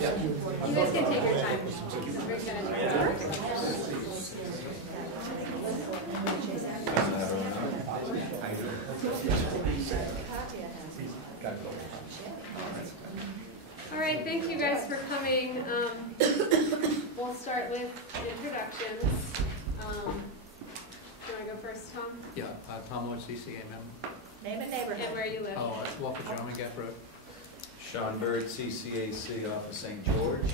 Yeah. You guys can take your time. Everybody's gonna take their time. All right, thank you guys for coming. We'll start with introductions. Do you want to go first, Tom? Yeah, Tom Lloyd, CCA member. Name and neighborhood. And where you live. Oh, it's Walker Drummond Gap Road. Sean Bird, CCAC, off of St. George.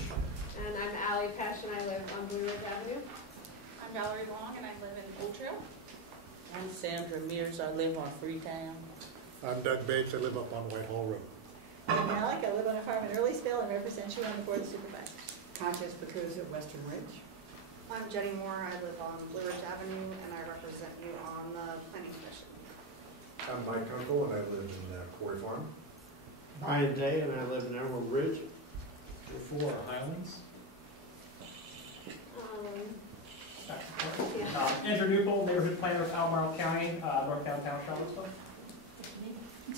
And I'm Allie Pesh, and I live on Blue Ridge Avenue. I'm Valerie Long, and I live in Old Trail. I'm Sandra Mears. I live on Freetown. I'm Doug Bates. I live up on Whitehall Road. I'm Mallek. I live on a farm in Earlysville and represent you on the Board of Supervisors. Crozet at Western Ridge. I'm Jenny Moore. I live on Blue Ridge Avenue, and I represent you on the Planning Commission. I'm Mike Uncle, and I live in Quarry Farm. Brian Day, and I live in Emerald Ridge. Before Highlands. Andrew Knuppel, neighborhood planner of Albemarle County, North Downtown Charlottesville.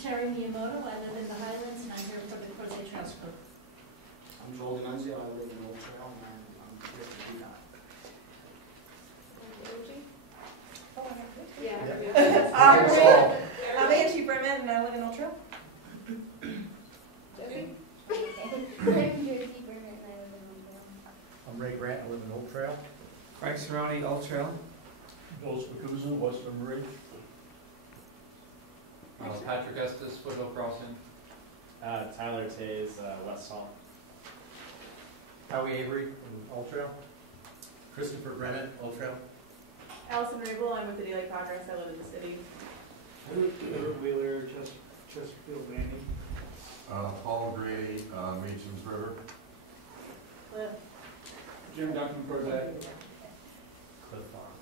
Terry Miyamoto, I live in the Highlands, and I'm here for the Crozet Trails Group. I'm Joel DeNunzio, I live in Old Trail, and I'm here for VDOT. I'm Angie Brement, and I live in Old Trail. I'm Ray Grant, I live in Old Trail. Frank Cerrone, Old Trail. Joel Spacuzza, Western Ridge. Patrick Estes, Foothill Crossing. Tyler Tays, West Hall. Howie Avery, in Old Trail. Christopher Brement, Old Trail. Allison Rabel, I'm with the Daily Progress. I live in the city. Edward Wheeler, Chesterfield, Vandy. Paul Gray, Meachams River. Jim Duncan, Crozet. Cliff Farm.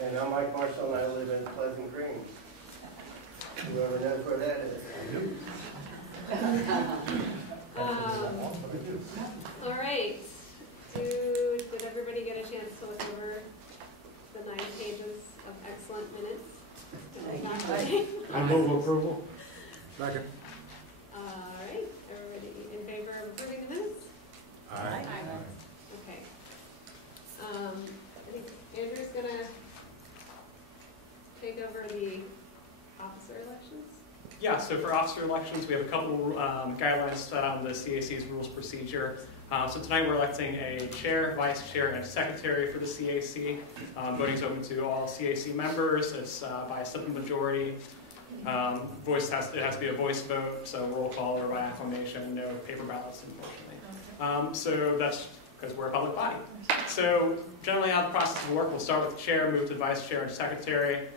And I'm Mike Marshall, and I live in Pleasant Green. Whoever knows where that is. All right. Did everybody get a chance to look over the 9 pages of excellent minutes? I move approval. Second. All right. Everybody in favor of approving the minutes? Aye. Okay. I think Andrew's gonna take over the officer elections. Yeah, so for officer elections, we have a couple guidelines set out in the CAC's rules procedure. So tonight we're electing a chair, vice chair, and a secretary for the CAC. Voting is open to all CAC members. It's by a simple majority. It has to be a voice vote, so roll call or by acclamation, no paper ballots, unfortunately. So that's because we're a public body. So generally how the process will work, we'll start with the chair, move to vice chair and secretary.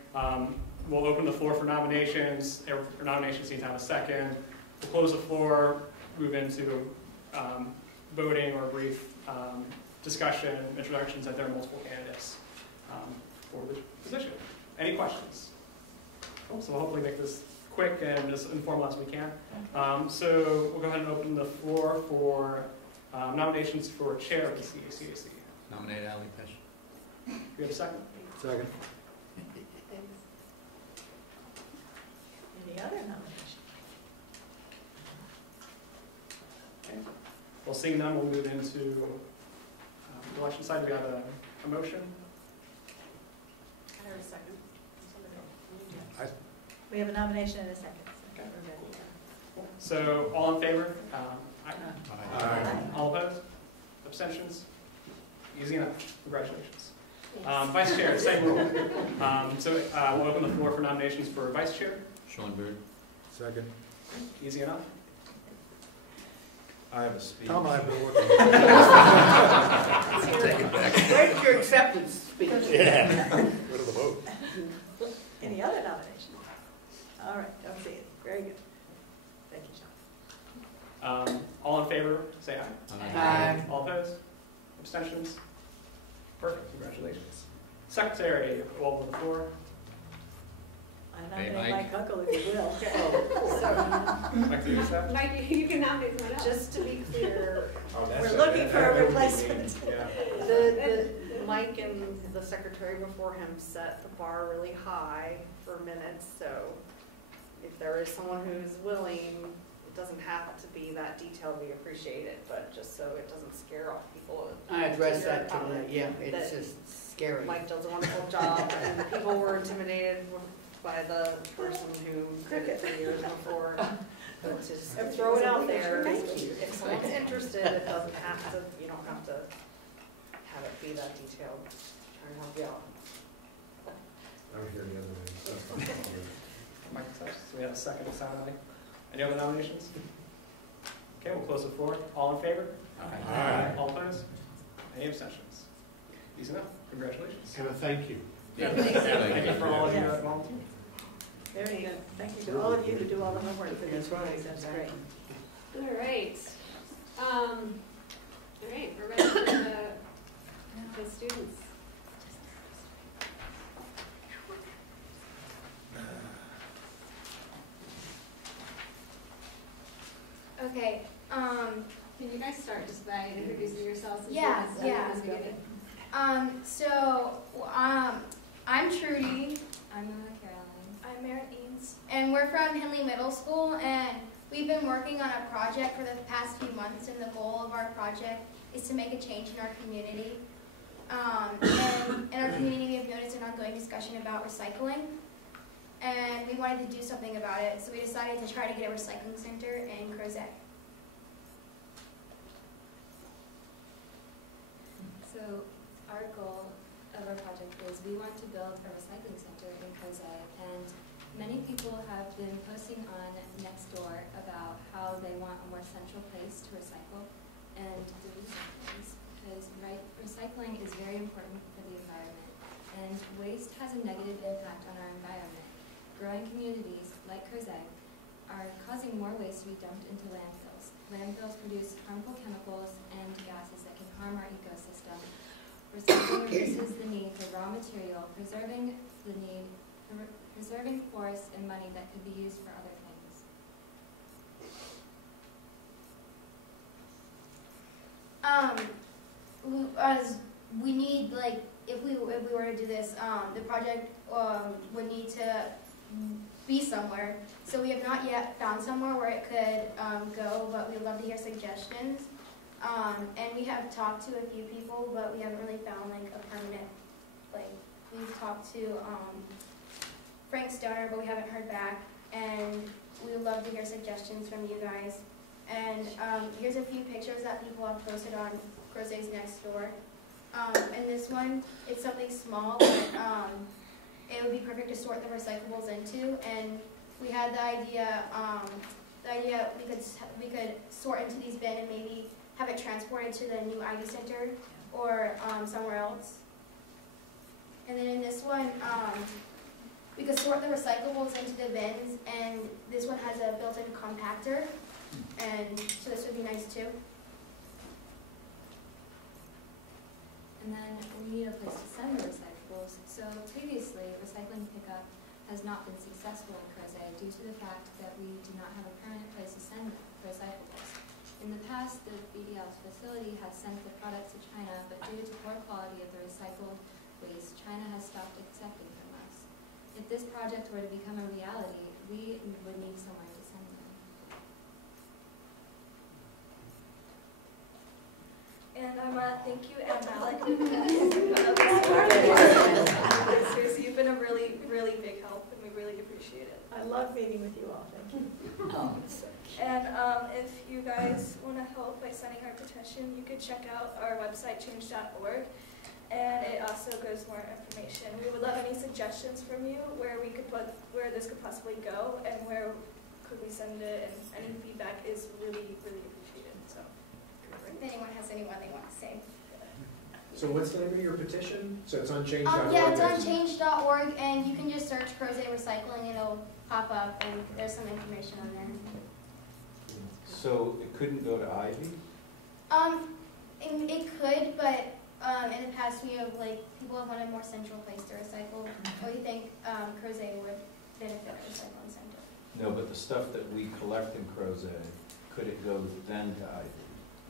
We'll open the floor for nominations. Nominations need to have a second. We'll close the floor, move into voting or brief discussion, introductions that there are multiple candidates for the position. Any questions? Cool. So we'll hopefully make this quick and as informal as we can. So we'll go ahead and open the floor for nominations for chair of the CAC. Nominate Allie Pesh. Do we have a second? Second. Any other nominations? Okay. Well, seeing none, we'll move into the election side. We have a motion. I have a second. We have a nomination and a second. Okay. So all in favor? Aye. Aye. All opposed? Abstentions? Easy enough. Congratulations. Vice chair, same rule. We'll open the floor for nominations for vice chair. Sean Bird. Second. Easy enough. I have a speech. Tom and I have been working. Take it back. Where's your acceptance speech? Yeah. Go to the vote. Any other nominations? All right, don't see it. Very good. Thank you, John. All in favor, say aye. Aye. All opposed? Abstentions? Perfect. Congratulations. Secretary, all over the floor. I nominate Mike. Mike Uncle, if you will. Like to accept? Mike, you can nominate someone else. Just to be clear, We're looking for a replacement. Yeah. the Mike and the secretary before him set the bar really high for minutes, so if there is someone who's willing, it doesn't have to be that detailed, we appreciate it, but just so it doesn't scare off people. I addressed Your that today, comment yeah, it's that just scary. Mike does a wonderful job, and people were intimidated by the person who did it 3 years before. But just throw it out there. Thank you. If someone's interested, it doesn't have to, you don't have to have it be that detailed. Trying to help you out. I don't hear the other names. That's fine. Mike, so we have a second to sound like. Any other nominations? Okay, we'll close the floor. All in favor? Aye. All opposed? Any abstentions? Easy enough. Congratulations. And a thank you. Yeah. Thank you for all of you that volunteered. Very good. Thank you to all of you who do all the homework for these That's right, meetings. That's great. All right. All right, we're ready for the students. Okay, Can you guys start just by introducing yourselves? Yeah, yeah. As we get it? I'm Trudy. I'm Caroline. I'm Maren Eanes. And we're from Henley Middle School, and we've been working on a project for the past few months, and the goal of our project is to make a change in our community. And in our community, we have noticed an ongoing discussion about recycling, and we wanted to do something about it, so we decided to try to get a recycling center in Crozet. So our goal of our project is we want to build a recycling center in Crozet, and many people have been posting on Nextdoor about how they want a more central place to recycle, and the reason is because recycling is very important for the environment, and waste has a negative impact on our environment. Growing communities like Crozet are causing more waste to be dumped into landfills. Landfills produce harmful chemicals and gases that can harm our ecosystem. Recycling reduces the need for raw material, preserving forests and money that could be used for other things. We need, like, if we were to do this, the project would need to be somewhere. So we have not yet found somewhere where it could go, but we'd love to hear suggestions. And we have talked to a few people, but we haven't really found like a permanent, like, we've talked to Frank Stoner, but we haven't heard back. And we would love to hear suggestions from you guys. And here's a few pictures that people have posted on Crozet's Nextdoor. And this one, it's something small, but it would be perfect to sort the recyclables into. And we had the idea we could sort into these bins and maybe have it transported to the new Ivy Center or somewhere else. And then in this one, we could sort the recyclables into the bins, and this one has a built-in compactor, and so this would be nice too. And then we need a place to send the recyclables. So previously, recycling pickup has not been successful in Crozet due to the fact that we do not have a permanent place to send the recyclables. In the past, the VDOT facility has sent the products to China, but due to poor quality of the recycled waste, China has stopped accepting from us. If this project were to become a reality, we would need somewhere to send them. And I want to thank you and Mallek. Seriously, you've been a really, really big help, and we really appreciate it. I love meeting with you all. Thank you. And if you guys want to help by signing our petition, you could check out our website, change.org, and it also goes more information. We would love any suggestions from you where this could possibly go, and where could we send it, and any feedback is really, really appreciated. So, if anyone has anyone they want to say. So what's the name of your petition? So it's on change.org? Yeah, it's on change.org, and you can just search Crozet Recycling, and it'll pop up, and there's some information on there. So it couldn't go to Ivy? It could, but in the past we have, like, people have wanted a more central place to recycle. Or you think Crozet would benefit a recycling center? No, but the stuff that we collect in Crozet, could it go then to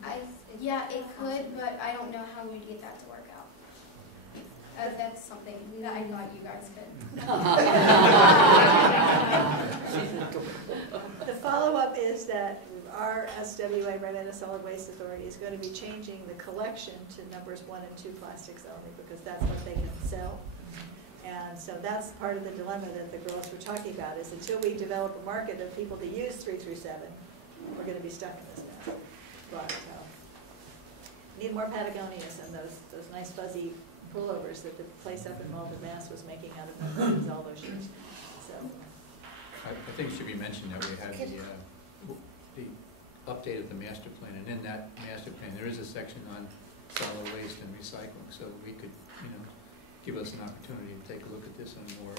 Ivy? Yeah, it could, but I don't know how we'd get that to work out. That's something that I thought you guys could. The follow-up is that our SWA, Red Eanes Solid Waste Authority, is going to be changing the collection to numbers 1 and 2 plastics only, because that's what they can sell. And so that's part of the dilemma that the girls were talking about, is until we develop a market of people to use 3 through 7, we're going to be stuck in this mess. But need more Patagonias and those nice fuzzy pullovers that the place up in Malden, Mass was making out of those, all those years. So I think it should be mentioned that we had the update of the master plan, and in that master plan, there is a section on solid waste and recycling, so we could, give us an opportunity to take a look at this in a more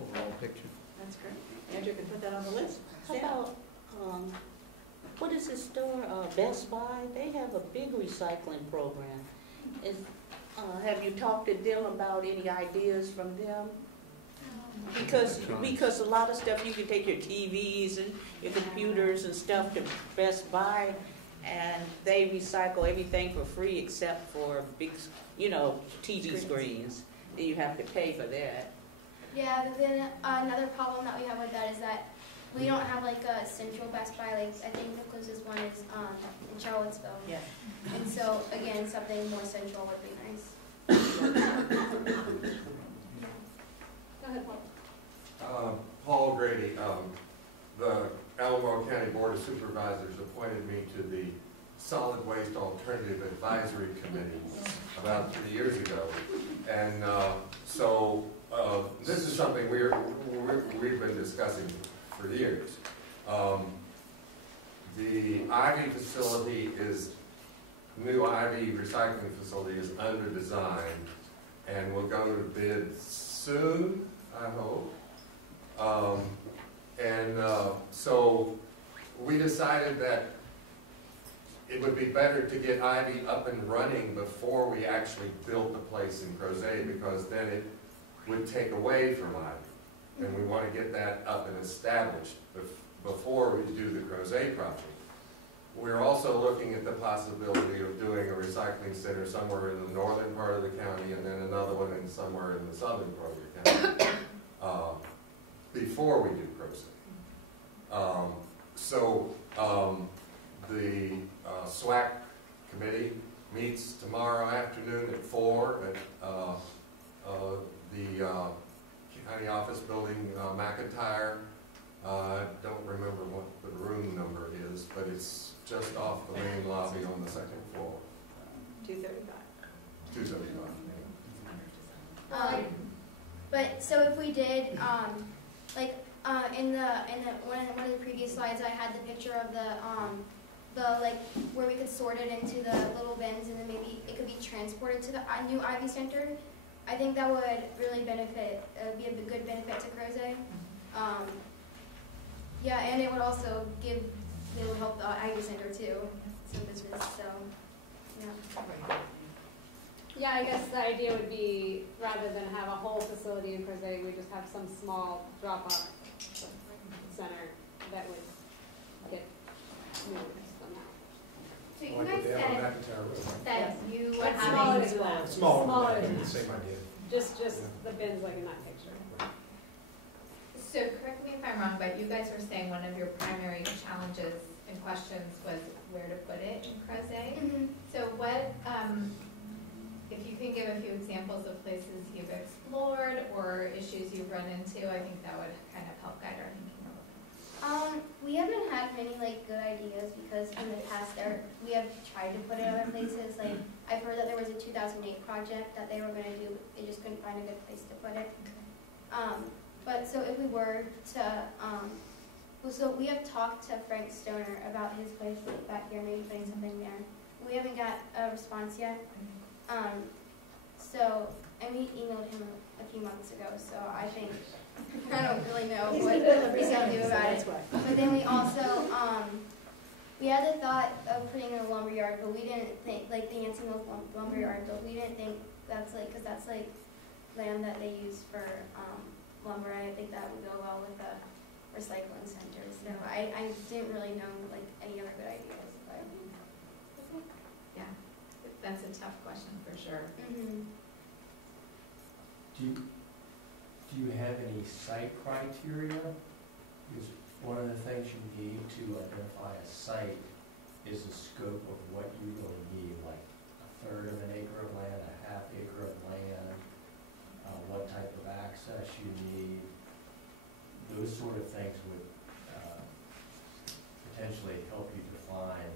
overall picture. that's great. Andrew can put that on the list. How about, what is this store, Best Buy? They have a big recycling program. Have you talked to them about any ideas from them? Because a lot of stuff, you can take your TVs and your computers and stuff to Best Buy, and they recycle everything for free except for big, TV screens. And you have to pay for that. Yeah, but then another problem that we have with that is that we don't have like a central Best Buy. Like I think the closest one is in Charlottesville. Yeah. And so again, something more central would be nice. Go ahead, Paul. Paul Grady, the Albemarle County Board of Supervisors appointed me to the Solid Waste Alternative Advisory Committee about 3 years ago. And so this is something we've been discussing for years. The Ivy facility new Ivy recycling facility is under design and will go to bid soon, I hope. So we decided that it would be better to get Ivy up and running before we actually built the place in Crozet, because then it would take away from Ivy. And we want to get that up and established before we do the Crozet project. We're also looking at the possibility of doing a recycling center somewhere in the northern part of the county and then another one somewhere in the southern part of the county before we do Crozet. The SWAC committee meets tomorrow afternoon at 4 at the county office building, McIntyre. I don't remember what the room number is, but it's just off the main lobby on the second floor. 235. 235. But so if we did, in one of the previous slides, I had the picture of the where we could sort it into the little bins, and then maybe it could be transported to the new Ivy Center. I think that would really benefit, be a good benefit to Crozet. Yeah, and it would also it would help the Ivy Center too, some business. So, yeah. Yeah, I guess the idea would be, rather than have a whole facility in Crozet, we just have some small drop-off center that would get moved somehow. So you guys said that you were But having... smaller than that. Smaller than than that. same idea. Just the bins like in that picture. So correct me if I'm wrong, but you guys were saying one of your primary challenges and questions was where to put it in Crozet. Mm-hmm. So what, if you can give a few examples of places you've explored or issues you've run into, I think that would kind of help guide our thinking a little bit. We haven't had many good ideas because in the past we have tried to put it other places. Like I've heard that there was a 2008 project that they were going to do, but they just couldn't find a good place to put it. But so if we were to, so we have talked to Frank Stoner about his place back here, maybe putting something there. We haven't got a response yet. And we emailed him a few months ago, so I think, I don't really know what he's going to do about it. But then we also, we had the thought of putting in a lumber yard, but we didn't think, the Yancey Mills lumber yard, but we didn't think that's because that's land that they use for lumber, and I think that would go well with the recycling center. So I didn't really know any other good ideas. But. Yeah, that's a tough question for sure. Mm-hmm. Do you have any site criteria Because one of the things you need to identify a site is the scope of what you really need, like a third of an acre of land, a half acre of land, what type of access you need. Those sort of things would potentially help you define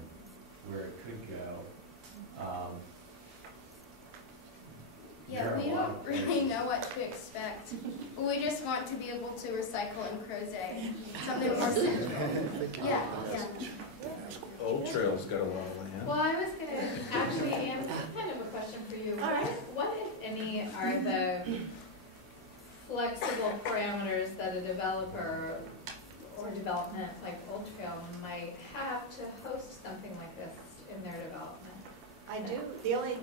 where it could go. Yeah, we don't really know what to expect. We just want to be able to recycle in Crozet, something more simple. Yeah, yeah. Old Trail's got a lot of land. Well, I was going to actually, Anne, kind of a question for you. All right. What, if any, are the flexible parameters that a developer or development like Old Trail might have to host something like this in their development? I do. The only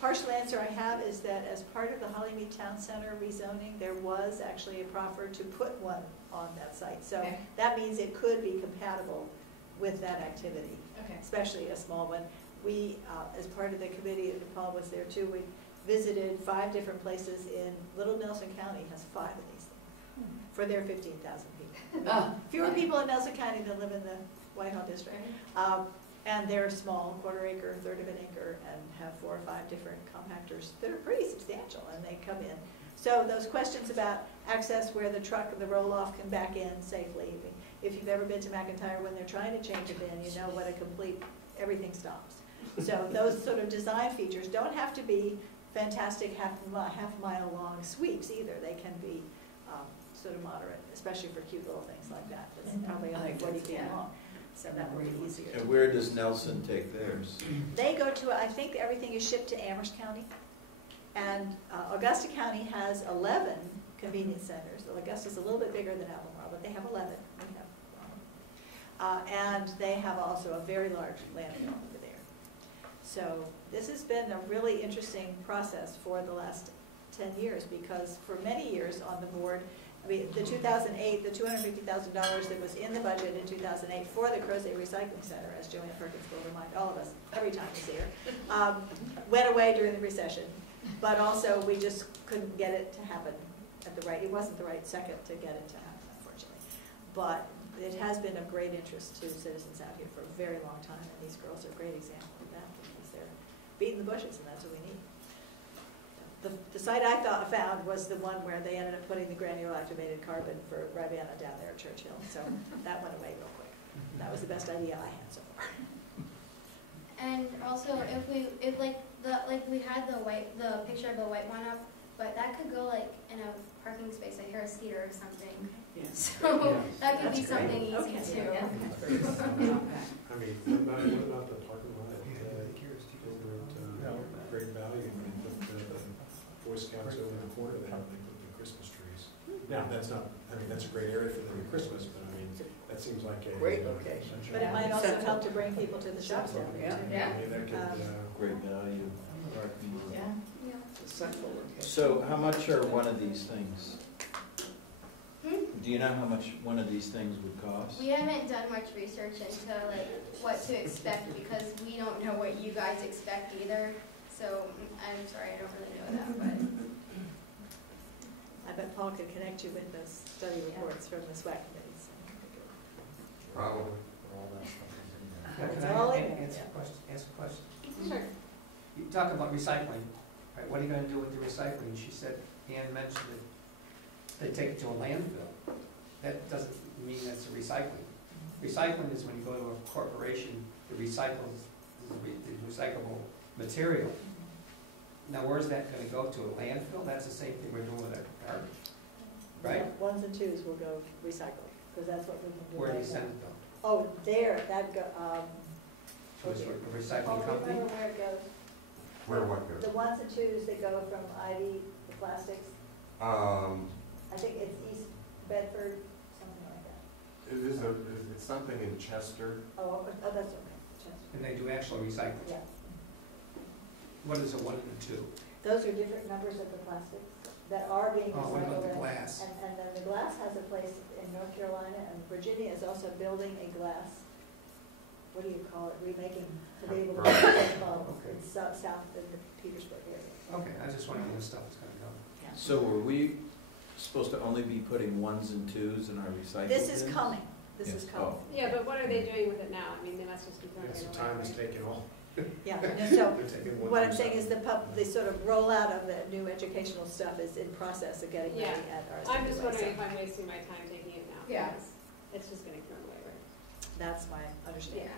partial answer I have is that as part of the Hollymead Town Center rezoning, there was actually a proffer to put one on that site. So that means it could be compatible with that activity, especially a small one. We, as part of the committee, and Paul was there too, we visited 5 different places in Little Nelson County, has 5 of these things for their 15,000 people. Fewer people in Nelson County than live in the Whitehall district. And they're small, 1/4 acre, 1/3 of an acre, and have 4 or 5 different compactors that are pretty substantial, and they come in. So those questions about access where the truck and the roll-off can back in safely. If you've ever been to McIntyre, when they're trying to change a bin, you know what a complete, everything stops. So those sort of design features don't have to be fantastic half-mile long sweeps either. They can be sort of moderate, especially for cute little things like that. That's probably only 40 feet long. So that would be easier. And where does Nelson take theirs? They go to, I think everything is shipped to Amherst County. And Augusta County has 11 convenience centers. So Augusta's a little bit bigger than Albemarle, but they have 11. We have and they have also a very large landfill over there. So this has been a really interesting process for the last 10 years because for many years on the board, I mean, the 2008, the $250,000 that was in the budget in 2008 for the Crozet Recycling Center, as Joanne Perkins will remind all of us every time he's here, went away during the recession. But also, we just couldn't get it to happen at the right, it wasn't the right second to get it to happen, unfortunately. But it has been of great interest to citizens out here for a very long time, and these girls are a great example of that because they're beating the bushes, and that's what we need. The site I found was the one where they ended up putting the granular activated carbon for Rivanna down there at Churchill. So that went away real quick. That was the best idea I had so far. And also, if we had the picture of the white one up, but that could go like in a parking space, like Harris Theater or something. Yeah. So that could be something easy too. I mean, what about the parking lot at Great Value? Boy Scouts over the corner there, they put the Christmas trees. Now, that's not, I mean, that's a great area for the Christmas, but I mean, that seems like a great location. But it might also help to bring people to the shops down there too. Yeah. I mean, that could, Great value. Yeah. So how much are one of these things? Do you know how much one of these things would cost? We haven't done much research into like what to expect because we don't know what you guys expect either. So I'm sorry, I don't really know that, but I bet Paul could connect you with those study reports from the SWAC committees. Probably. It's all in there. Ask a question. Sure. You talk about recycling, right? What are you going to do with the recycling? She said, Ann mentioned that they take it to a landfill. That doesn't mean that's a recycling. Recycling is when you go to a corporation that recycles the recyclable material. Now, where's that going to go to? A landfill? That's the same thing we're doing with our garbage, right? Yeah, 1s and 2s will go recycle because that's what we can do. Where do you right send now. it though? Oh, there, that go. To a recycling company? Remember where it goes? Where what goes? The 1s and 2s that go from Ivy, the plastics. I think it's East Bedford, something like that. It's something in Chester. Oh, that's okay. Chester. And they do actual recycling? Yeah. What is a 1 and a 2? Those are different numbers of the plastics that are being recycled. What about the glass? And then the glass has a place in North Carolina, and Virginia is also building a glass, what do you call it, remaking, to be able to make bottles. It's south in the Petersburg area. Okay, I just wondering where the stuff is going to go. Yeah. So were we supposed to only be putting ones and twos in our recycling This is bins? coming, this Yes. is coming. Yeah, but what are they doing with it now? I mean, they must just be throwing Yes, it the away. time is taken all. Yeah, so They're taking one what I'm through saying is seven. the sort of rollout of the new educational stuff is in process of getting ready Yeah. at our. I'm just SWA, wondering so if I'm wasting my time taking it now. Yeah. because It's just getting thrown away, right? That's my understanding.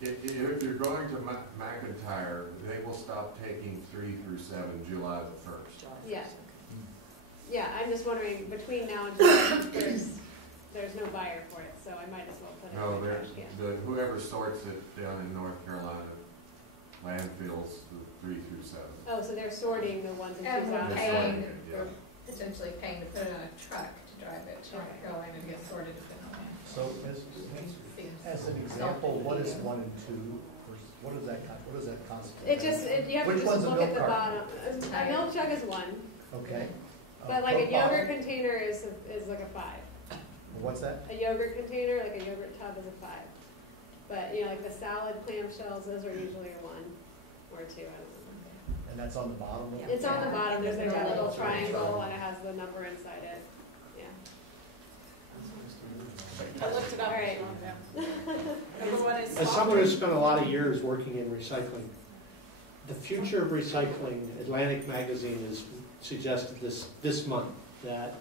If you're going to McIntyre, they will stop taking 3 through 7 July the 1st. Yeah. Yeah, I'm just wondering, between now and July, there's no buyer for it, so I might as well put it No, in the there's, trash can. whoever sorts it down in North Carolina, landfills, the 3 through 7. Oh, so they're sorting the ones and And twos we're out. They're paying, sorting it, yeah. we're potentially paying to put it on a truck to drive it, to go in and get sorted if it So as an example, what is 1 and 2? What does that constitute? You have to Which just one's a look milk at the carton? bottom. A milk jug is 1, Okay. but like a Coke yogurt bottle? container is like a 5. What's that? A yogurt container, like a yogurt tub is a 5. But, like the salad clamshells, those are usually a 1 or a 2, I don't know. And that's on the bottom? of it? It's on the bottom, there's like that little triangle Triangle. and it has the number inside it. Yeah. I looked it up. All right. Everyone is. As someone who's spent a lot of years working in recycling, the future of recycling, Atlantic Magazine has suggested this month that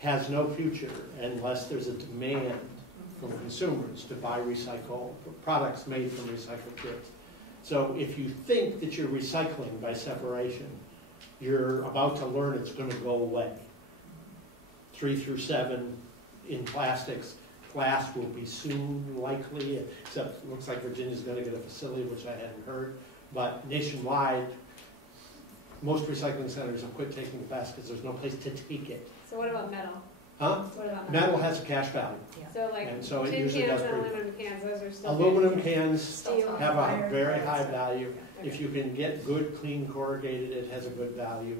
has no future unless there's a demand from consumers to buy recycled products made from recycled goods. So if you think that you're recycling by separation, you're about to learn it's going to go away. 3 through 7 in plastics. Glass will be soon likely, except it looks like Virginia's going to get a facility, which I hadn't heard. But nationwide, most recycling centers have quit taking the glass because there's no place to take it. So what about metal? Huh? What about Metal has a cash value. So like And so it tin usually cans does and pretty- aluminum cans, those are still. Aluminum cans Steel. have a Iron. very high value. If you can get good, clean corrugated, it has a good value.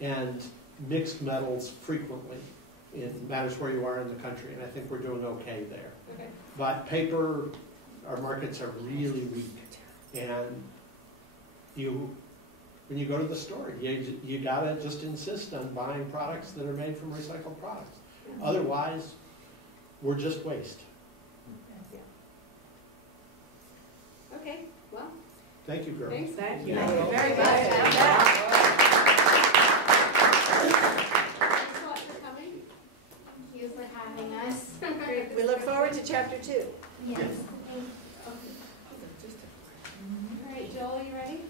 And mixed metals frequently. It matters where you are in the country, and I think we're doing okay there. Okay. But paper, our markets are really weak. And when you go to the store, you gotta just insist on buying products that are made from recycled products. Otherwise, we're just waste. Okay, well, Thank you, girl. thanks. Thank you. you. Very good. Thanks a lot for coming. Thank you for having us. We look forward to chapter 2. Yes. All right, Joel, you ready?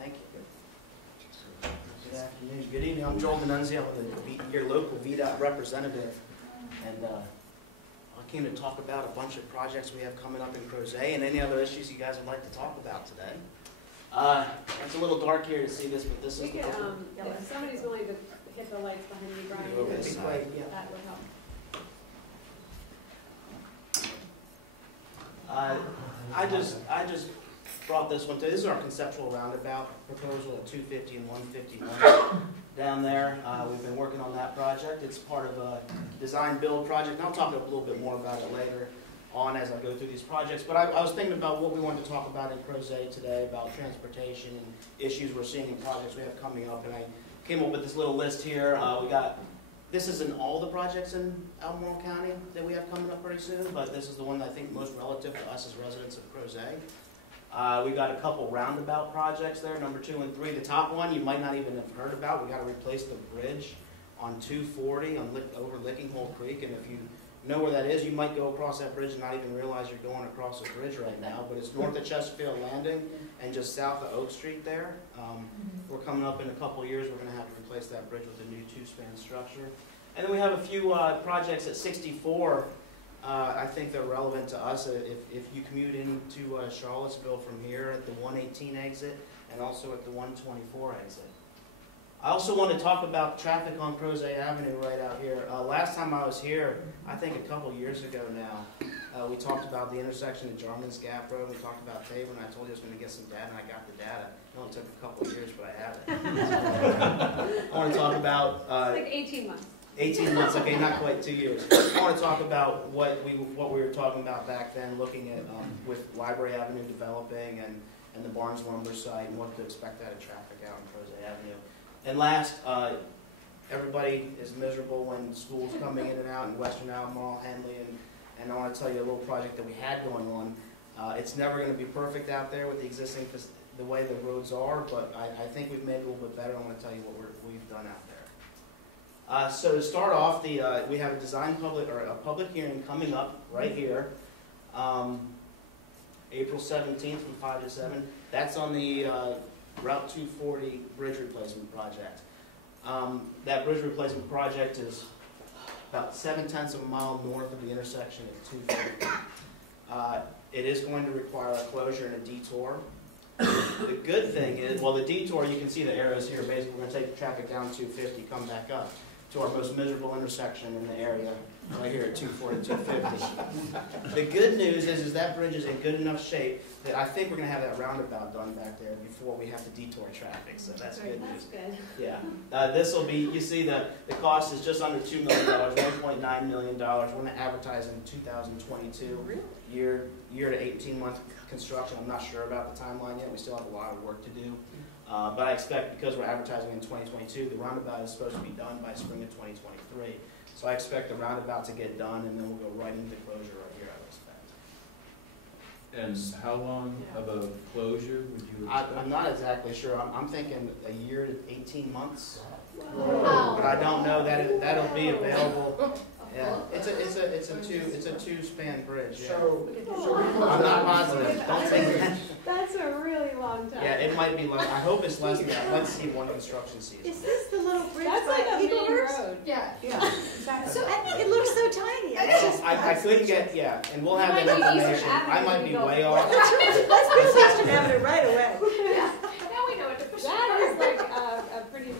Thank you. Good afternoon, good evening. I'm Joel DeNunzio, I'm your local VDOT representative. And I came to talk about a bunch of projects we have coming up in Crozet and any other issues you guys would like to talk about today. It's a little dark here to see this, but this is We the... could, if somebody's willing to hit the lights behind you, Brian, Move this side. that would help. I just brought this one to, this is our conceptual roundabout proposal at 250 and 151 down there. We've been working on that project. It's part of a design build project, and I'll talk a little bit more about it later on as I go through these projects. But I was thinking about what we wanted to talk about in Crozet today, about transportation and issues we're seeing in projects we have coming up, and I came up with this little list here. This isn't all the projects in Albemarle County that we have coming up pretty soon, but this is the one that I think most relative to us as residents of Crozet. We've got a couple roundabout projects there, number 2 and 3. The top one you might not even have heard about. We got to replace the bridge on 240 over Licking Hole Creek, and if you know where that is, you might go across that bridge and not even realize you're going across a bridge right now, but it's north of Chesterfield Landing and just south of Oak Street there. We're coming up in a couple of years, we're going to have to replace that bridge with a new 2-span structure. And then we have a few projects at 64. I think they're relevant to us if you commute into Charlottesville from here at the 118 exit and also at the 124 exit. I also want to talk about traffic on Crozet Avenue right out here. Last time I was here, I think a couple years ago now, We talked about the intersection of Jarman's Gap Road, we talked about Tabor, and I told you I was gonna get some data, and I got the data. It only took a couple of years, but I have it. I wanna talk about, It's like 18 months. 18 months, okay, not quite 2 years. I want to talk about what we were talking about back then, looking at with Library Avenue developing and the Barnes Lumber site and what to expect out of traffic out on Crozet Avenue. And last, everybody is miserable when school's coming in and out in Western Albemarle, Henley, and I want to tell you a little project that we had going on. It's never going to be perfect out there with the existing, the way the roads are, but I think we've made it a little bit better. I want to tell you what we've done out there. So to start off, we have a public hearing coming up right here, April 17th from 5 to 7. That's on the Route 240 bridge replacement project. That bridge replacement project is about 7/10 of a mile north of the intersection at 240. It is going to require a closure and a detour. The good thing is, well, the detour, you can see the arrows here. Basically, we're going to take traffic down 250, come back up to our most miserable intersection in the area, right here at 240 to 250. The good news is that bridge is in good enough shape that I think we're going to have that roundabout done back there before we have to detour traffic, so that's good news. That's good. Yeah. This will be, you see the cost is just under $2 million, $1.9 million. We're going to advertise in 2022, year to 18-month construction. I'm not sure about the timeline yet. We still have a lot of work to do. But I expect, because we're advertising in 2022, the roundabout is supposed to be done by spring of 2023. So I expect the roundabout to get done, and then we'll go right into closure right here, I would expect. And how long of a closure would you expect? I'm not exactly sure. I'm thinking a year to 18 months. Wow. But I don't know that that'll be available. Yeah, it's a two-span bridge. Yeah. So I'm not positive. Don't take that. That's a really long time. Yeah, it might be less. I hope it's less than that. Let's see one construction season. Is this the little bridge That's by like a main Eaglehurst? road. Yeah. Yeah. So it looks so tiny. I just, I couldn't get, yeah, and we'll have You that might need information. Eastern I might Avenue be to go way before off. let's build Eastern Avenue right away. Now we know what to push. That is like a pretty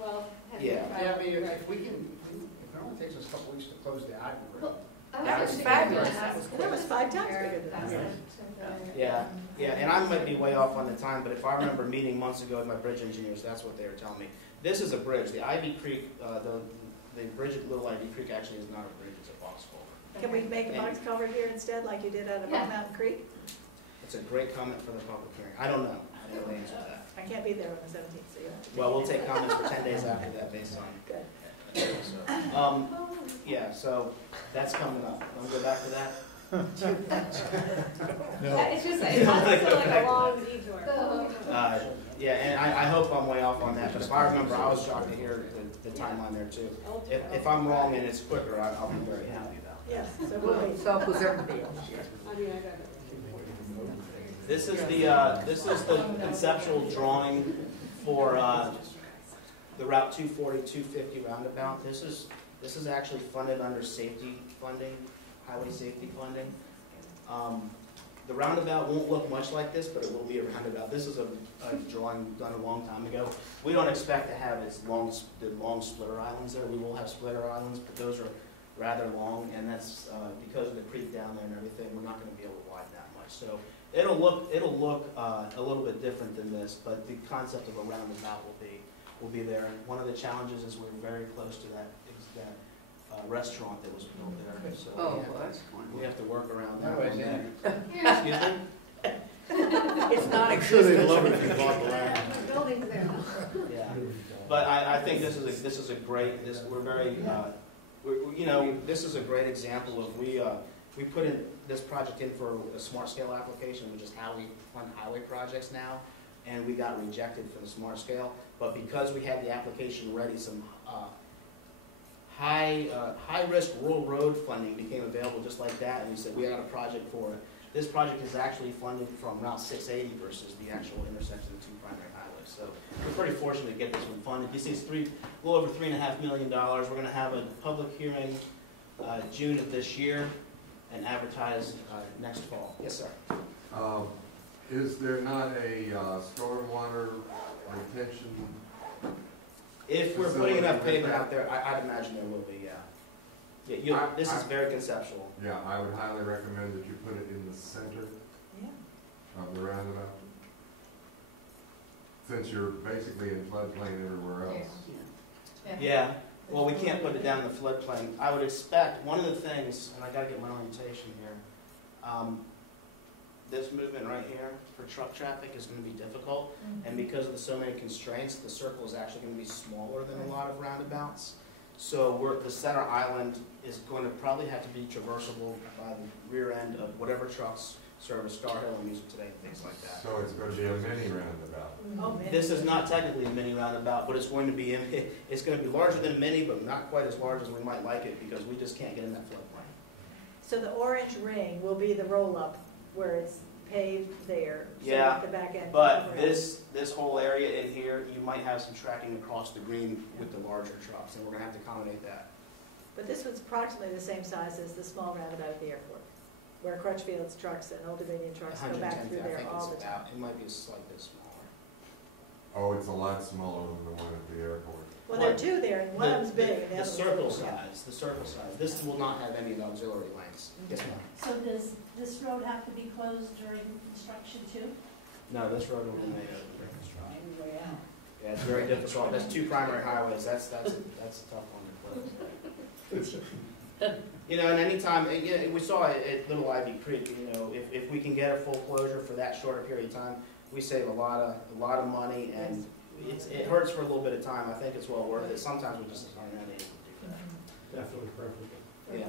well heavy. Yeah. Yeah, I mean, if we can, if it only takes us a couple weeks to close the Ivy Road. That was fabulous. That was 5 times bigger than that. Yeah, and I might be way off on the time, but if I remember meeting months ago with my bridge engineers, that's what they were telling me. This is a bridge. The Ivy Creek, the bridge at Little Ivy Creek actually is not a bridge, it's a box culvert. Can we make a box culvert here instead, like you did out of Mountain Creek? It's a great comment for the public hearing. I don't know. I don't know the answer to that. I can't be there on the 17th, so you have to. Well, we'll take comments for 10 days after that based on. Good. So, yeah, so that's coming up. Want to go back to that? It's just it's also like a long detour. Yeah, and I hope I'm way off on that, but if I remember, I was shocked to hear the timeline there too. If I'm wrong and it's quicker, I'll be very happy about it. Yes, so we'll wait. So was everybody else. I mean, I don't know. This is the conceptual drawing for the Route 240, 250 roundabout. This is actually funded under safety funding, highway safety funding. The roundabout won't look much like this, but it will be a roundabout. This is a drawing done a long time ago. We don't expect to have the long splitter islands there. We will have splitter islands, but those are rather long, and that's because of the creek down there and everything. We're not going to be able to widen that much. So it'll look a little bit different than this, but the concept of a roundabout will be there. One of the challenges is we're very close to that restaurant that was built there. So we have to work around that one there. Excuse me? It's not I'm sure they'd love it if you existent. bought the land. Buildings there. Yeah, but I think this is a great. We're very. This is a great example of we put in this project in for a smart scale application, which is how we fund highway projects now, and we got rejected for the smart scale. But because we had the application ready, some high risk rural road funding became available just like that, and we said we got a project for it. This project is actually funded from Route 680 versus the actual intersection of two primary highways. So we're pretty fortunate to get this one funded. You see it's a little over $3.5 million. We're going to have a public hearing June of this year and advertise next fall. Yes, sir. Is there not a stormwater retention? If we're putting enough pavement out there, I'd imagine there will be, yeah. Yeah, this is very conceptual. Yeah, I would highly recommend that you put it in the center of the roundabout. Since you're basically in floodplain everywhere else. Yeah, well, we can't put it down in the floodplain. I would expect, one of the things, and I gotta get my orientation here, this movement right here for truck traffic is gonna be difficult, and because of the so many constraints, the circle is actually gonna be smaller than a lot of roundabouts. So the center island is going to probably have to be traversable by the rear end of whatever trucks service Star Hill and Music Today, things like that. So it's going to be a mini roundabout. This is not technically a mini roundabout, but it's going to be it's going to be larger than a mini, but not quite as large as we might like it because we just can't get in that floodplain. So the orange ring will be the roll-up where it's paved there. So Yeah, at the back end. but this whole area in here, you might have some tracking across the green with the larger trucks, and we're going to have to accommodate that. But this was approximately the same size as the small roundabout at the airport, where Crutchfield's trucks and Old Dominion trucks go back through there all the time. It might be a slight bit smaller. Oh, it's a lot smaller than the one at the airport. Well, there are two there, and one of them's big, and the The other one's circle little. size, the circle size. This will not have any of the auxiliary lanes. Yes, ma'am. So does this road have to be closed during construction too? No, this road will remain open during construction. Yeah, it's very difficult. That's two primary highways. That's a tough one to close. You know, and anytime, we saw it at Little Ivy Creek, you know, if we can get a full closure for that shorter period of time, we save a lot of money, and it hurts for a little bit of time. I think it's well worth it. Sometimes we just aren't able to do that. Definitely preferable. Yeah.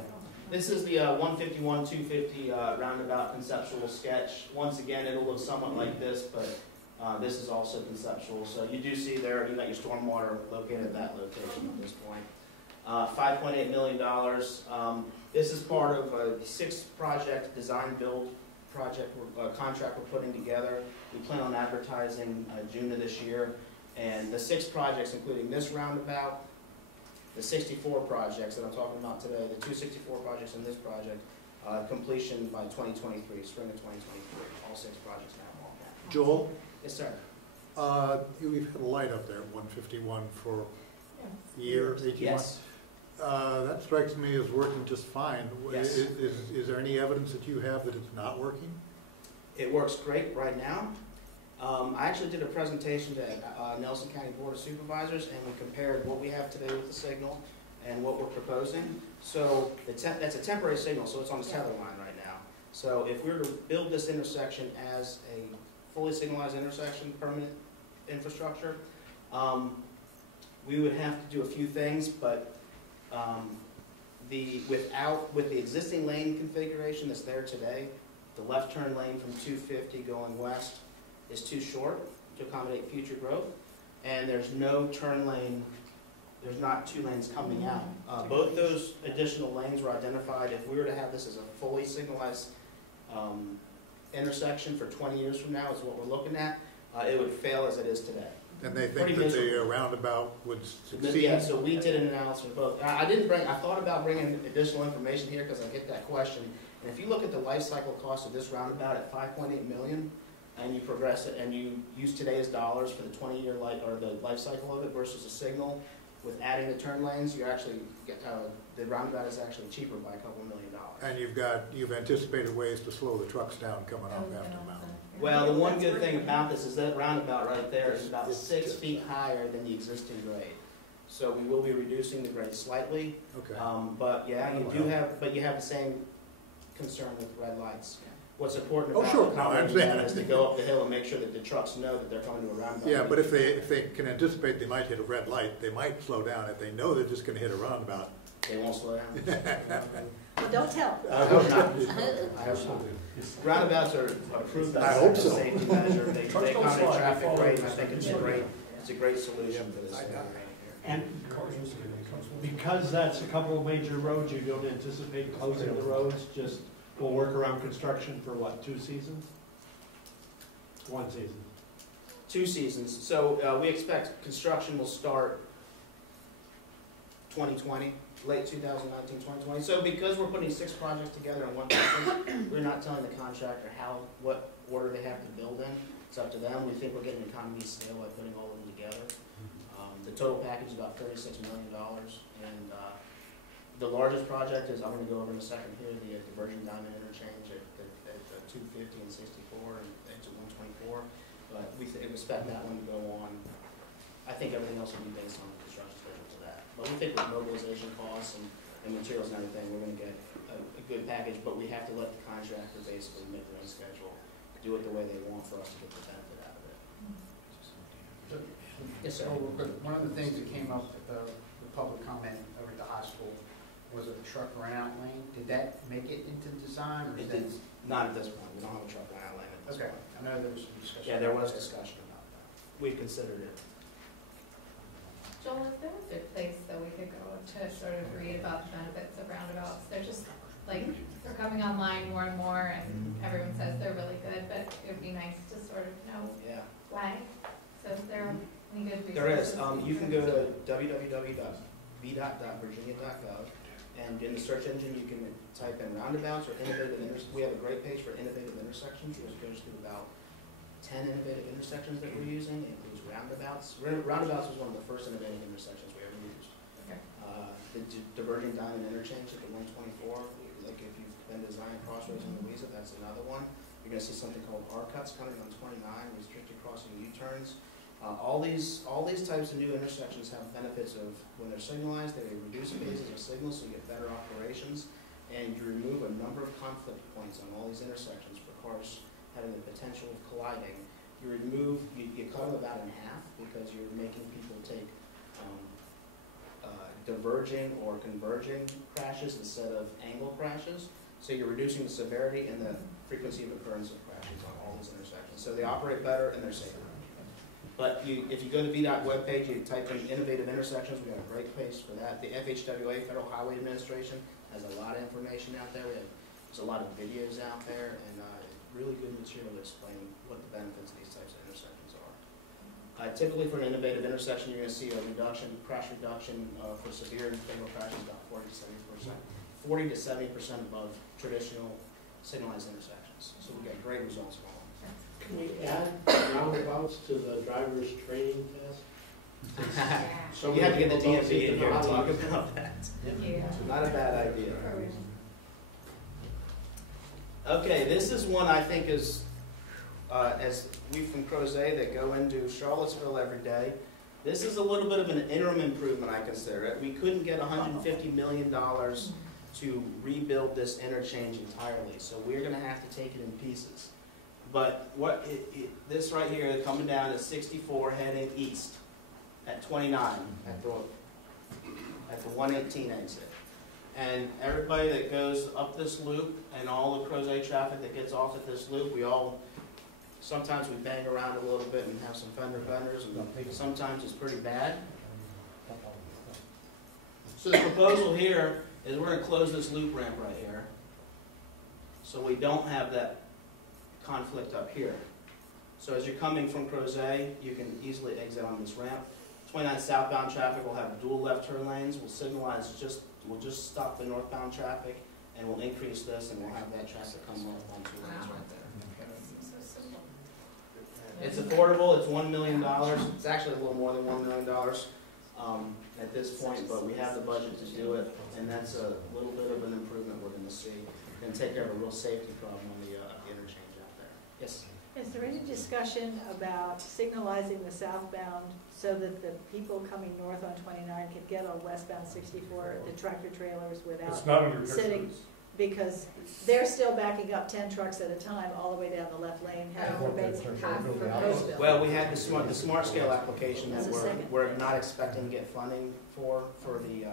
This is the 151, 250 roundabout conceptual sketch. Once again, it'll look somewhat like this, but this is also conceptual. So you do see there, you got your stormwater located at that location at this point. $5.8 million. This is part of a 6-project design-build project contract we're putting together. We plan on advertising June of this year. And the 6 projects, including this roundabout, the 64 projects that I'm talking about today, the 264 projects in this project, completion by 2023, spring of 2023. All 6 projects now on that. Joel? Yes, sir. We've had a light up there at 151 for a year, 18 Yes. months. That strikes me as working just fine. Yes. Is there any evidence that you have that it's not working? It works great right now. I actually did a presentation to Nelson County Board of Supervisors, and we compared what we have today with the signal and what we're proposing. So that's a temporary signal, so it's on the tether line right now. So if we were to build this intersection as a fully signalized intersection, permanent infrastructure, we would have to do a few things, but with the existing lane configuration that's there today, the left turn lane from 250 going west is too short to accommodate future growth, and there's no turn lane, there's not 2 lanes coming out. Both those additional lanes were identified. If we were to have this as a fully signalized intersection for 20 years from now is what we're looking at, it would fail as it is today. And they think that the roundabout would succeed? Yeah, so we did an analysis of both. I thought about bringing additional information here because I get that question. And if you look at the life cycle cost of this roundabout at $5.8 million, and you progress it, and you use today's dollars for the 20-year life or the life cycle of it versus a signal, with adding the turn lanes, you actually get the roundabout is actually cheaper by a couple $1 million. And you've anticipated ways to slow the trucks down coming off after the mountain. Well, the one good thing about this is that roundabout right there is about 6 feet higher than the existing grade. So we will be reducing the grade slightly. Okay. But yeah, you have the same concern with red lights. What's important Oh, about sure. No, I understand. is to go up the hill and make sure that the trucks know that they're coming to a roundabout. Yeah, but if they can anticipate they might hit a red light, they might slow down. If they know they're just going to hit a roundabout, they won't slow down. Well, don't tell. I hope not. I hope not. Roundabouts are approved as a safety measure. They accommodate traffic great, and I think it's a great solution for this area. And because that's a couple of major roads, you don't anticipate closing the roads, just we'll work around construction for what, 2 seasons? 1 season. 2 seasons. So we expect construction will start 2020, late 2019, 2020. So because we're putting 6 projects together in one package, we're not telling the contractor what order they have to build in. It's up to them. We think we're getting economies of scale by putting all of them together. The total package is about $36 million, and The largest project is, I'm gonna go over in a second here, the diversion diamond interchange at 250 and 64 and exit 124. But we expect that one to go on. I think everything else will be based on the construction schedule for that. But we think with mobilization costs and materials and everything, we're gonna get a good package, but we have to let the contractor basically make their own schedule, do it the way they want for us to get the benefit out of it. Yes, sir. One of the things that came up at the public comment over at the high school was a truck run-out lane. Did that make it into design? Or It did not at this point. We don't have a truck run-out lane at this point. I know there was some discussion. Yeah, there was discussion about that. We've considered it. Joel, is there a good place that we could go to sort of read about the benefits of roundabouts? They're just like, they're coming online more and more, and everyone says they're really good, but it would be nice to sort of know why. So is there any good resources? There is. You can go to www.vdot.virginia.gov, and in the search engine you can type in roundabouts or innovative intersections. We have a great page for innovative intersections, which goes through about 10 innovative intersections that we're using. It includes roundabouts. Roundabouts was one of the first innovative intersections we ever used. Okay. The diverging diamond interchange at the 124, like if you've been designing crossroads in Louisa, that's another one. You're going to see something called R-cuts coming on 29, restricted crossing U-turns. All these types of new intersections have benefits of when they're signalized, they reduce phases of signals so you get better operations, and you remove a number of conflict points on all these intersections for cars having the potential of colliding. You cut them about in half because you're making people take diverging or converging crashes instead of angle crashes. So you're reducing the severity and the frequency of occurrence of crashes on all these intersections. So they operate better and they're safer. But if you go to the VDOT webpage, you type in innovative intersections, we got a great page for that. The FHWA, Federal Highway Administration, has a lot of information out there. There's a lot of videos out there and really good material to explain what the benefits of these types of intersections are. Typically for an innovative intersection, you're going to see a crash reduction for severe and fatal crashes about 40 to 70% above traditional signalized intersections. So we get great results from all. Can we add roundabouts to the driver's training test? So you have to get the DMV in here to talk about that. Yeah. Not a bad idea. Okay, this is one I think is, as we from Crozet that go into Charlottesville every day, this is a little bit of an interim improvement, I consider it. We couldn't get $150 million to rebuild this interchange entirely, so we're going to have to take it in pieces. But this right here, coming down at 64, heading east at 29 at the 118 exit. And everybody that goes up this loop and all the Crozet traffic that gets off at this loop, sometimes we bang around a little bit and have some fender benders, and sometimes it's pretty bad. So the proposal here is we're going to close this loop ramp right here, so we don't have that conflict up here. So as you're coming from Crozet, you can easily exit on this ramp. 29 southbound traffic will have dual left turn lanes. We'll signalize we'll just stop the northbound traffic, and we'll increase this, and we'll have that traffic come north on 2 lanes right there. It's affordable. It's $1 million. It's actually a little more than $1 million at this point, but we have the budget to do it, and that's a little bit of an improvement we're going to see. We're going to take care of a real safety problem on the interchange out there. Yes? Is there any discussion about signalizing the southbound so that the people coming north on 29 can get on westbound 64, the tractor trailers, without sitting? Because they're still backing up 10 trucks at a time all the way down the left lane. Well, we had the smart scale application that we're not expecting to get funding for the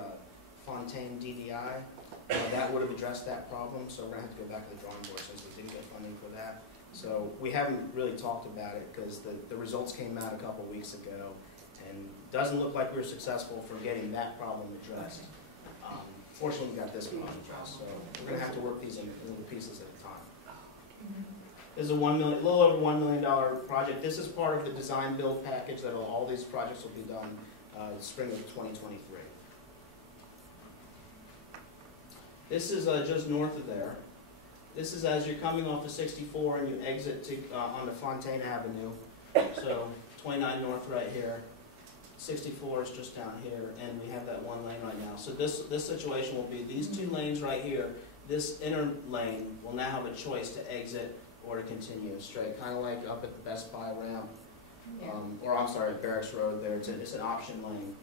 Fontaine DDI. That would have addressed that problem, so we're going to have to go back to the drawing board since we didn't get funding for that. So we haven't really talked about it because the results came out a couple weeks ago, and it doesn't look like we were successful for getting that problem addressed. Fortunately, we got this problem addressed, so we're going to have to work these in little pieces at a time. This is a little over $1 million project. This is part of the design build package that all these projects will be done the spring of 2023. This is just north of there. This is as you're coming off of 64 and you exit onto Fontaine Avenue. So 29 north right here. 64 is just down here, and we have that one lane right now. So this situation will be these two lanes right here. This inner lane will now have a choice to exit or to continue straight, kind of like up at the Best Buy ramp, or I'm sorry, at Barracks Road there. It's an option lane.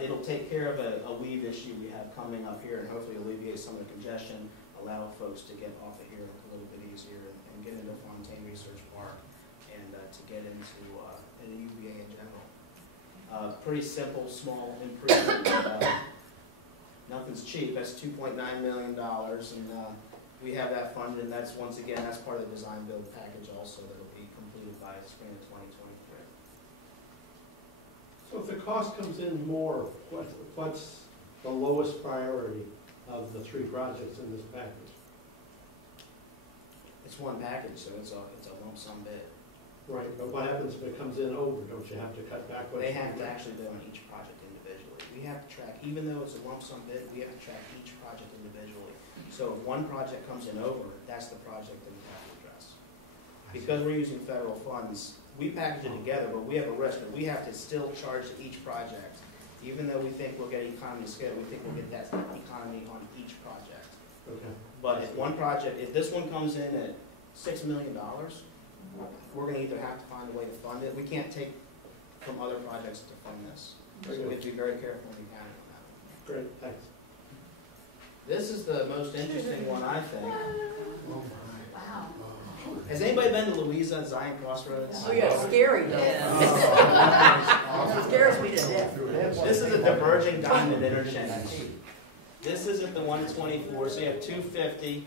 It'll take care of a weave issue we have coming up here, and hopefully alleviate some of the congestion, allow folks to get off of here a little bit easier and get into Fontaine Research Park and to get into UVA in general. Pretty simple, small improvement. Nothing's cheap. That's $2.9 million, and we have that funded, and that's, once again, that's part of the design build package also that'll be completed by spring of 2023. So if the cost comes in more, what's the lowest priority of the three projects in this package? It's one package, so it's a lump sum bid. Right, but what happens if it comes in over? Don't you have to cut back? They have to actually bid on each project individually. We have to track, even though it's a lump sum bid, we have to track each project individually. So if one project comes in over, that's the project that we have to address. Because we're using federal funds, we package it together, but we have a risk that we have to still charge each project. Even though we think we'll get economy of scale, we think we'll get that economy on each project. Okay. But if one project, if this one comes in at $6 million, we're going to either have to find a way to fund it. We can't take from other projects to fund this. So we have to be very careful when we can on that. Great, thanks. This is the most interesting one, I think. Wow. Has anybody been to Louisa Zion Crossroads? Oh yeah, scary. Yeah. It scares me to death. This is a diverging diamond interchange. This is at the 124, so you have 250.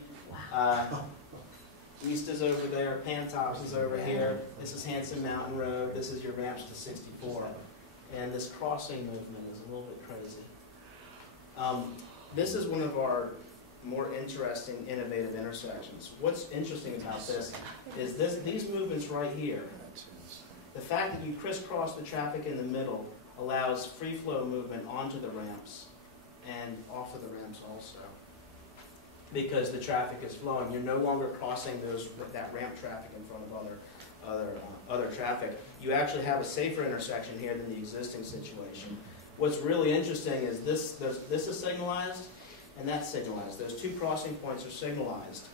East is over there, Pantops is over here. This is Hanson Mountain Road. This is your ramps to 64. And this crossing movement is a little bit crazy. This is one of our more interesting, innovative intersections. What's interesting about this is these movements right here. The fact that you crisscross the traffic in the middle allows free flow movement onto the ramps and off of the ramps also. Because the traffic is flowing, you're no longer crossing that ramp traffic in front of other traffic. You actually have a safer intersection here than the existing situation. What's really interesting is this is signalized and that's signalized. Those two crossing points are signalized,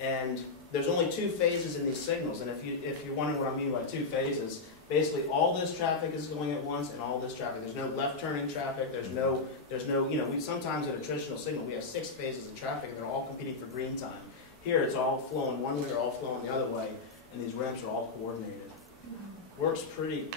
and there's only two phases in these signals. And if you're wondering what I mean by two phases, basically all this traffic is going at once, and all this traffic. There's no left turning traffic. There's no we sometimes at a traditional signal we have 6 phases of traffic, and they're all competing for green time. Here it's all flowing one way or all flowing the other way, and these ramps are all coordinated. Works really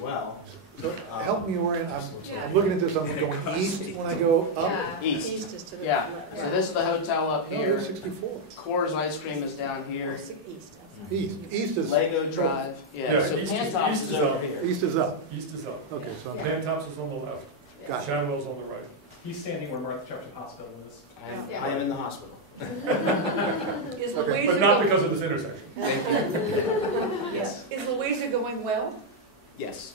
well. So help me orient. I'm looking at this. I'm going east when I go up. East. East is to the Yeah. left. So this is the hotel up here. 64. Coors Ice Cream is down here. East. East is Lego Drive. Yeah. So Pantops is over here. East is up. East is up. Okay, so I'm Pantops is on the left. Gotcha. Shadowell's on the right. He's standing where Martha Jefferson Hospital is. I am in the hospital. Is Okay. Louisa But not because of this intersection. Thank you. Yes. Is Louisa going well? Yes.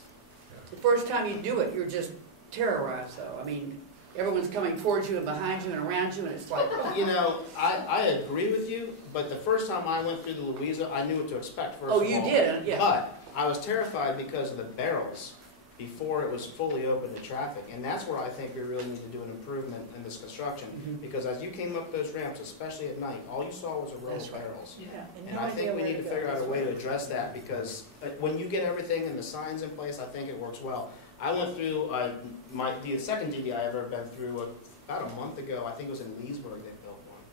The first time you do it, you're just terrorized, though. I mean, everyone's coming towards you and behind you and around you, and it's like... You know, I agree with you, but the first time I went through the Louisa, I knew what to expect, first of all. Oh, you did? Yeah. But I was terrified because of the barrels before it was fully open to traffic. And that's where I think we really need to do an improvement in this construction. Because as you came up those ramps, especially at night, all you saw was a row of barrels. Yeah. And I think we need to figure out a way to address that, because when you get everything and the signs in place, I think it works well. I went through the second DD I ever been through about a month ago. I think it was in Leesburg they built one.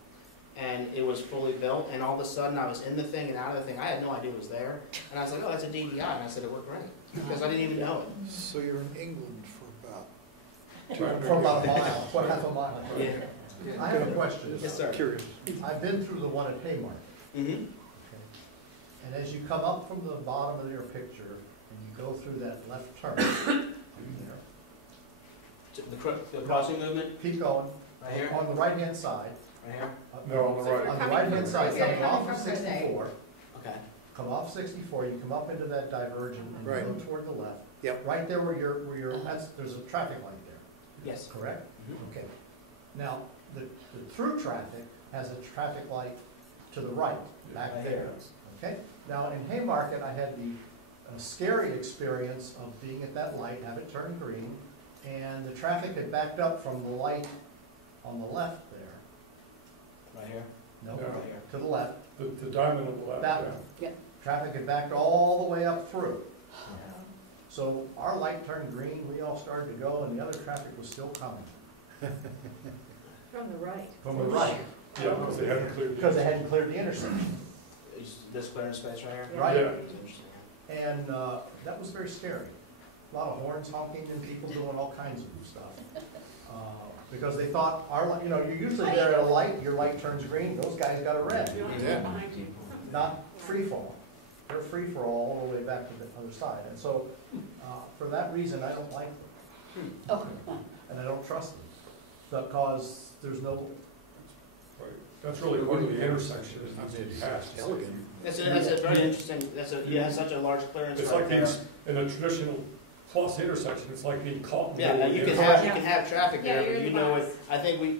And it was fully built, and all of a sudden I was in the thing and out of the thing. I had no idea it was there. And I was like, oh, that's a DDI. And I said, it worked great. Because I didn't even know it. So you're in England for about... For about a mile, half a mile. Yeah. I have a question. Yes, sir. Curious. I've been through the one at Haymarket. Mm-hmm. And as you come up from the bottom of your picture, and you go through that left turn, The crossing movement? keep going. Right here? On the right-hand side. Right here? No, on the right. On the right-hand side, coming off of Crozet. 64. Okay. Come off 64, you come up into that diversion and you Right. go toward the left. Yep. Right there where you're, there's a traffic light there, Yes. correct? Mhm. Okay. Now, the through traffic has a traffic light to the right, back Right there. here. Okay? Now, in Haymarket, I had the a scary experience of being at that light, have it turn green, and the traffic had backed up from the light on the left there. Right here? No, No. right here, to the left. The diamond on the left, That yeah. one. Yeah. Traffic had backed all the way up through. So our light turned green, we all started to go, and the other traffic was still coming. From the right. From the right. Yeah, because they hadn't cleared. Because they hadn't cleared the intersection. Is this clearing space right here? Right. Yeah. And that was very scary. A lot of horns honking and people doing all kinds of stuff. Because they thought, you're usually there at a light, your light turns green, those guys got a red. Yeah. Not free fall. They're free for all the way back to the other side. And so, for that reason, I don't like them. Oh. And I don't trust them. Because there's no... Right. That's really one of the intersections that needs to be passed. That's a very interesting, you have such a large clearance It's right like there. these, in a traditional plus intersection, it's like being caught. in the Yeah, middle you of the can have, intersection. traffic Yeah, there, you're but in you the know, class. I think we, I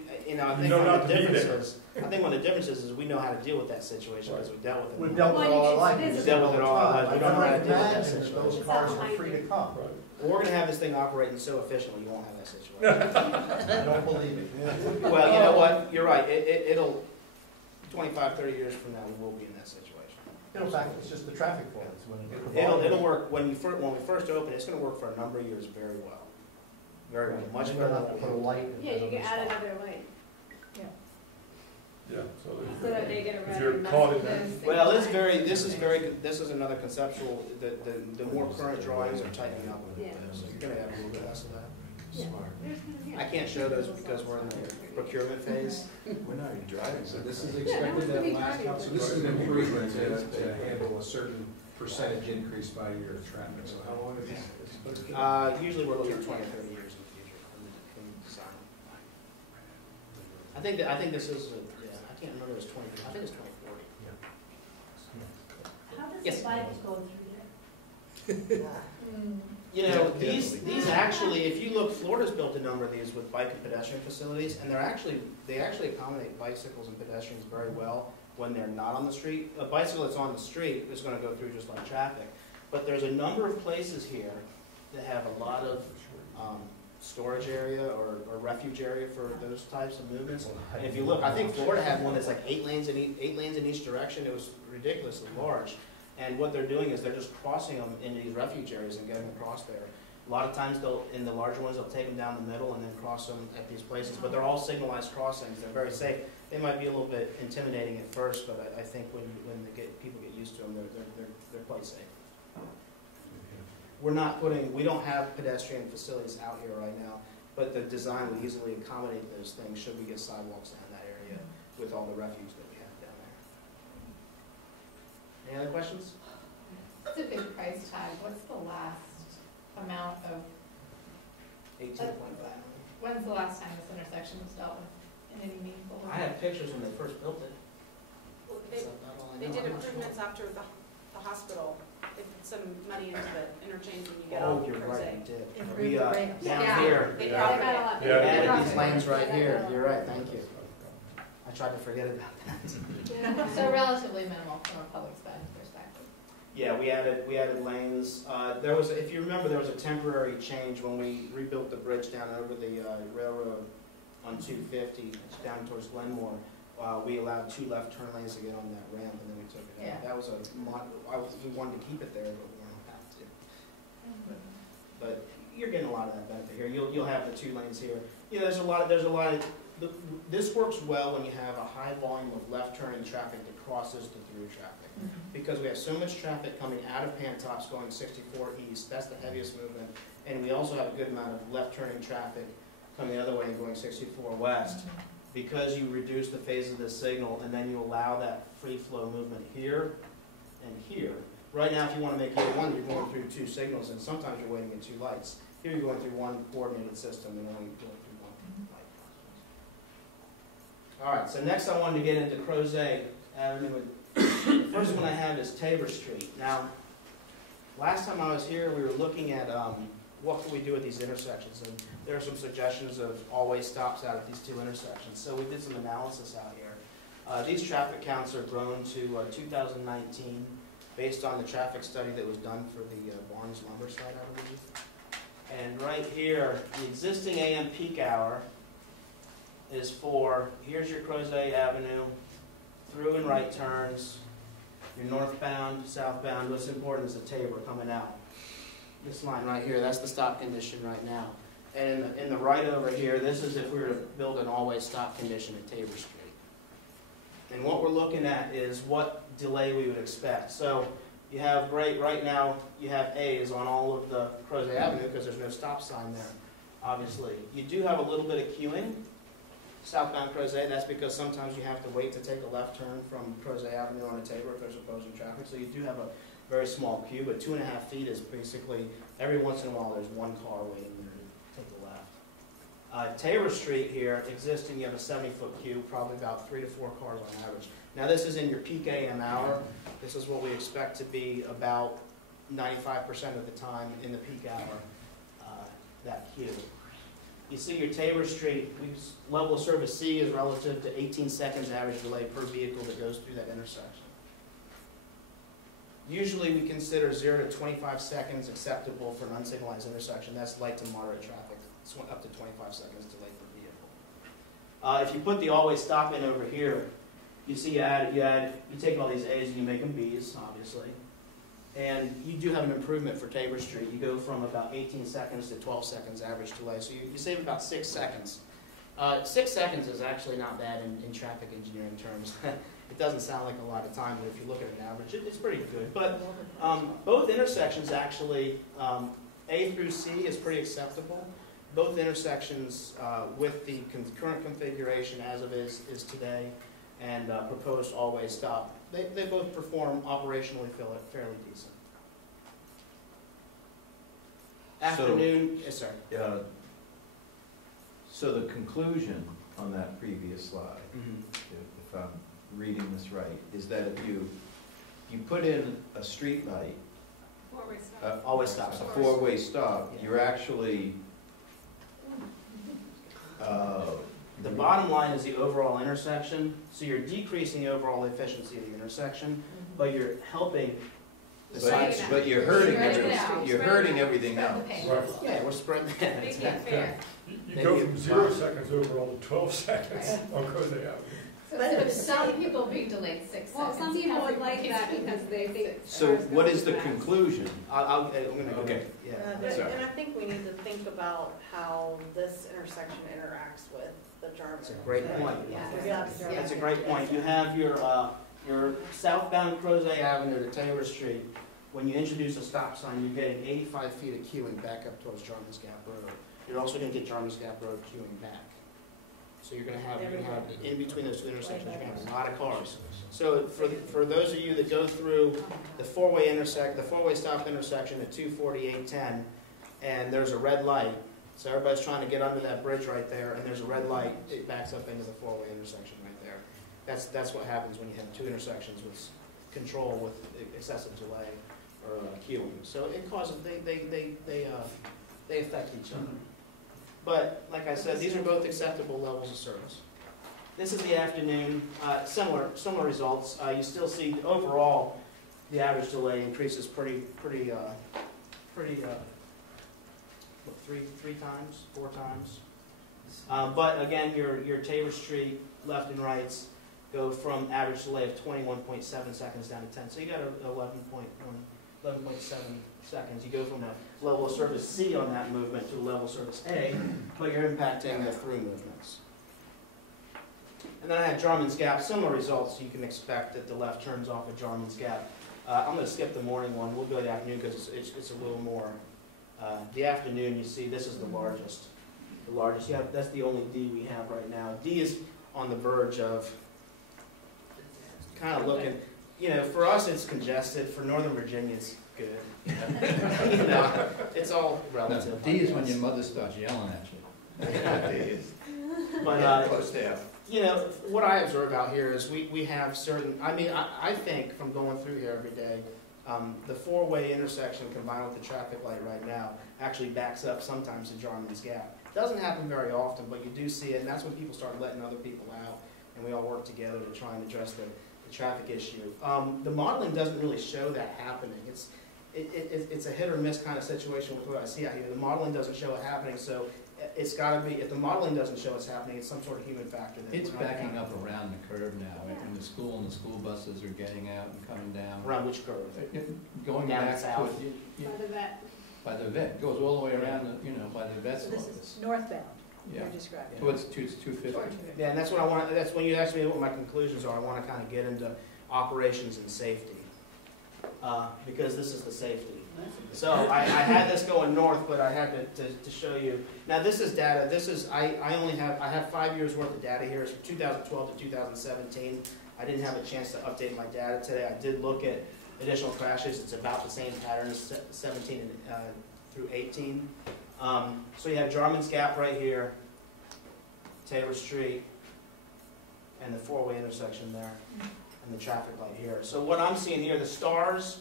think know one not of the to be there. differences, I think one of the differences is we know how to deal with that situation because we dealt with it. We've dealt with it all our life. Well, We've it's dealt all with it our all our life. life. We don't know how to deal with that Imagine if situation. those cars were free to come. Right. Well, we're gonna have this thing operating so efficiently, you won't have that situation. I don't believe it. Well, you know what, you're right, it'll, 25, 30 years from now, we will be in that situation. In fact, it's just the traffic flows. It'll work, when we first open, it's gonna work for a number of years very well. Very well, much You're better gonna have to than put a light in Yeah, you can another add spot. another light, Yeah, so so that they get if around you're and mess caught with in that. this. Well, this is another conceptual, the more current drawings are tightening up a little bit, so you're gonna have a little bit less of that. I can't show those because we're in the procurement phase. We're not even driving, so this is Yeah, no one's expected gonna be at last driving. council. This is an improvement to handle a certain percentage increase by year of traffic, so how long is this? Usually we're looking at 20, 30 years in the future from the design. I think this is, I can't remember, it's 20, I think it's 2040. How does Yes. the bike go through there? You know, these actually, if you look, Florida's built a number of these with bike and pedestrian facilities, and they actually accommodate bicycles and pedestrians very well when they're not on the street. A bicycle that's on the street is gonna go through just like traffic. But there's a number of places here that have a lot of, storage area or refuge area for those types of movements. And if you look, I think Florida had one that's like 8 lanes in each direction. It was ridiculously large. And what they're doing is they're just crossing them into these refuge areas and getting across there. A lot of times in the larger ones, they'll take them down the middle and then cross them at these places. But they're all signalized crossings. They're very safe. They might be a little bit intimidating at first, but I think when people get used to them, they're quite safe. We don't have pedestrian facilities out here right now, but the design would easily accommodate those things should we get sidewalks down that area with all the refuge that we have down there. Any other questions? It's a big price tag. What's the last amount of, 18.5. when's the last time this intersection was dealt with in any meaningful way? I have pictures when they first built it. They did improvements after the hospital. They put some money into the interchange when you get Oh, off you're Crozet. right, you did. Improve We, the ramps. down Yeah. here, They Yeah. profit got a it. lot. we Yeah. added these lanes right here. You're right, thank you. I tried to forget about that. So relatively minimal from a public spend perspective. Yeah, we added lanes. There was, if you remember, there was a temporary change when we rebuilt the bridge down over the railroad on 250 down towards Glenmore. We allowed 2 left turn lanes to get on that ramp, and then we took it out. Yeah. That was we wanted to keep it there, but we don't have to. But you're getting a lot of that benefit here. You'll have the 2 lanes here. Yeah, there's a lot of. This works well when you have a high volume of left turning traffic that crosses the through traffic. Because we have so much traffic coming out of Pantops going 64 east, that's the heaviest movement. And we also have a good amount of left turning traffic coming the other way and going 64 west. Because you reduce the phase of this signal and then you allow that free flow movement here and here. Right now, if you want to make either one, you're going through 2 signals, and sometimes you're waiting at 2 lights. Here you're going through one coordinated system and only going through one light. All right, so next I wanted to get into Crozet Avenue. The first one I have is Tabor Street. Now, last time I was here, we were looking at what can we do at these intersections, and there are some suggestions of always stops out at these 2 intersections. So we did some analysis out here. These traffic counts are grown to 2019. based on the traffic study that was done for the Barnes lumber site, I believe. And right here, the existing AM peak hour is for, here's your Crozet Avenue, through and right turns, your northbound, southbound. What's important is the Tabor coming out. This line right here, that's the stop condition right now. And in the right over here, this is if we were to build an always stop condition at Tabor Street. And what we're looking at is what delay we would expect. So you have, right now, you have A's on all of the Crozet Avenue because there's no stop sign there, obviously. You do have a little bit of queuing, southbound Crozet. That's because sometimes you have to wait to take a left turn from Crozet Avenue on a Tabor if there's opposing traffic. So you do have a very small queue, but 2.5 feet is basically, every once in a while, there's one car waiting there to take the left. Tabor Street here, existing, you have a 70-foot queue, probably about 3 to 4 cars on average. Now this is in your peak AM hour. This is what we expect to be about 95% of the time in the peak hour, that queue. You see your Tabor Street, level of service C is relative to 18 seconds average delay per vehicle that goes through that intersection. Usually we consider 0 to 25 seconds acceptable for an unsignalized intersection. That's light to moderate traffic. It's up to 25 seconds delay per vehicle. If you put the always stop in over here, you see you take all these A's and you make them B's, obviously. And you do have an improvement for Tabor Street. You go from about 18 seconds to 12 seconds average delay. So you save about 6 seconds. 6 seconds is actually not bad in traffic engineering terms. It doesn't sound like a lot of time, but if you look at an average, it's pretty good. But both intersections actually, A through C is pretty acceptable. Both intersections with the current configuration as of is today and proposed always stop, they both perform operationally fairly decent. Afternoon, yes sir. So the conclusion on that previous slide, if I'm reading this right, is that if you put in a street light, always stop, a four-way stop, you're actually the bottom line is the overall intersection, so you're decreasing the overall efficiency of the intersection, but you're helping the sides. But you're hurting everything. You're hurting everything else. Yeah, we're spreading that. Make it fair. You go from 0 seconds overall to 12 seconds on Crozet Avenue. So instead of some people being delayed 6 seconds. Well, some people would like that because they think. So what is the conclusion? I'm going to okay. And I think we need to think about how this intersection interacts with the Jarman. That's a great point. Yeah. That's a great point. You have your southbound Crozet Avenue to Tabor Street. When you introduce a stop sign, you're getting 85 feet of queuing back up towards Jarman's Gap Road. You're also going to get Jarman's Gap Road queuing back. So you're going to have in between those two intersections, you're going to have a lot of cars. So for those of you that go through the four-way stop intersection at 24810, and there's a red light, so everybody's trying to get under that bridge right there, and there's a red light, it backs up into the four-way intersection right there. That's what happens when you have two intersections with control with excessive delay or queuing. So it causes they affect each other. But like I said, these are both acceptable levels of service. This is the afternoon. Similar results. You still see overall the average delay increases pretty three times, 4 times. But again, your Tabor Street left and rights go from average delay of 21.7 seconds down to 10. So you got 11.7 seconds. You go from a level of service C on that movement to a level of service A, but you're impacting the through movements. And then I have Jarman's Gap. Similar results you can expect that the left turns off at Jarman's Gap. I'm going to skip the morning one. We'll go to the afternoon because it's a little more. The afternoon, you see, this is the largest. Yeah, that's the only D we have right now. D is on the verge of kind of looking. You know, for us it's congested. For Northern Virginia, it's good. You know, it's all relative. No, D is when your mother starts yelling at you. But you know, what I observe out here is we have certain. I mean, I think from going through here every day, the four-way intersection combined with the traffic light right now actually backs up sometimes to Jarman's Gap. It doesn't happen very often, but you do see it, and that's when people start letting other people out, and we all work together to try and address the the traffic issue. The modeling doesn't really show that happening. It's a hit or miss kind of situation with what I see out here. The modeling doesn't show it happening, so it's gotta be, if the modeling doesn't show it's happening, it's some sort of human factor. That It's we're not backing accounting up around the curve now, in the school, and the school buses are getting out and coming down. for. Around which curve? Going Down back to, south. By the vet. by the vet, goes all the way around, by the vet's So this office. is northbound, Yeah. you're describing. Towards 250. Yeah, and that's what I want, that's when you ask me what my conclusions are, I wanna kinda get into operations and safety. Because this is the safety. So I had this going north, but I had to show you. Now this is data, I have 5 years worth of data here. It's from 2012 to 2017. I didn't have a chance to update my data today. I did look at additional crashes. It's about the same pattern as 17 through 18. So you have Jarman's Gap right here, Taylor Street, and the four-way intersection there, and the traffic light here. So what I'm seeing here, the stars,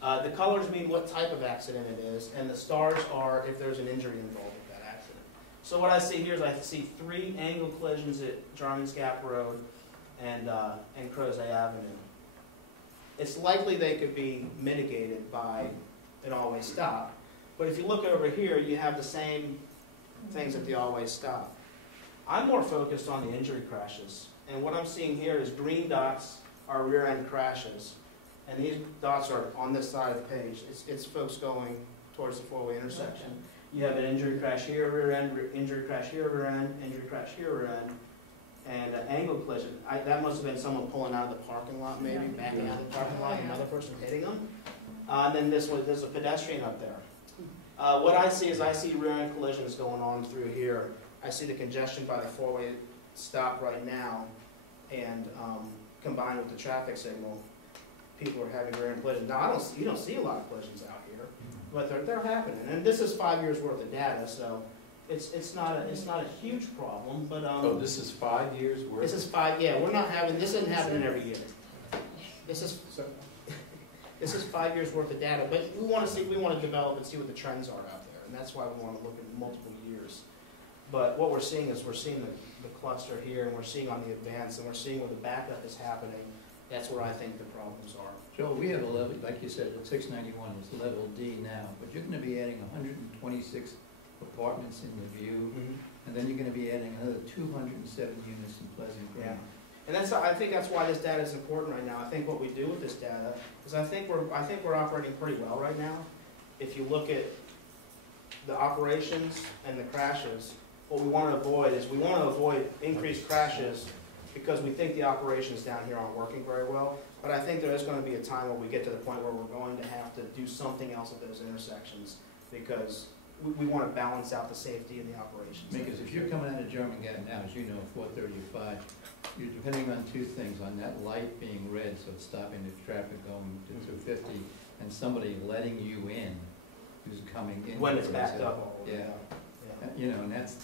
the colors mean what type of accident it is, and the stars are if there's an injury involved with that accident. So what I see here is I see 3 angle collisions at Jarman's Gap Road and Crozet Avenue. It's likely they could be mitigated by an always stop, but if you look over here, you have the same things at the always stop. I'm more focused on the injury crashes, and what I'm seeing here is green dots are rear end crashes. And these dots are on this side of the page. It's folks going towards the four-way intersection. You have an injury crash here, rear end, injury crash here, rear end, injury crash here, rear end, and an angle collision. That must have been someone pulling out of the parking lot, maybe, backing out of the parking lot, and another person hitting them. And then there's a pedestrian up there. What I see is I see rear end collisions going on through here. I see the congestion by the four-way stop right now, and combined with the traffic signal, people are having rear end collisions. Now, you don't see a lot of collisions out here, but they're happening. And this is 5 years worth of data, so it's not a huge problem. But oh, this is 5 years worth. This is 5. Yeah, we're not having. This isn't happening every year. This is 5 years worth of data. But we want to develop and see what the trends are out there, and that's why we want to look at multiple years. But what we're seeing is the cluster here, and we're seeing on the advance, and we're seeing where the backup is happening. That's where I think the problems are. Joe, we have a level, like you said, 691 is level D now, but you're going to be adding 126 apartments in the view, and then you're going to be adding another 207 units in Pleasant Green. Yeah, and I think that's why this data is important right now. I think what we do with this data is I think we're operating pretty well right now. If you look at the operations and the crashes, what we want to avoid increased crashes because we think the operations down here aren't working very well. But I think there is going to be a time where we get to the point where we're going to have to do something else at those intersections because we want to balance out the safety and the operations. Because if you're coming out of German Gap now, as you know, 435, you're depending on 2 things, on that light being red, so it's stopping the traffic going to 250, and somebody letting you in who's coming in. When it's backed up. Yeah. And that's...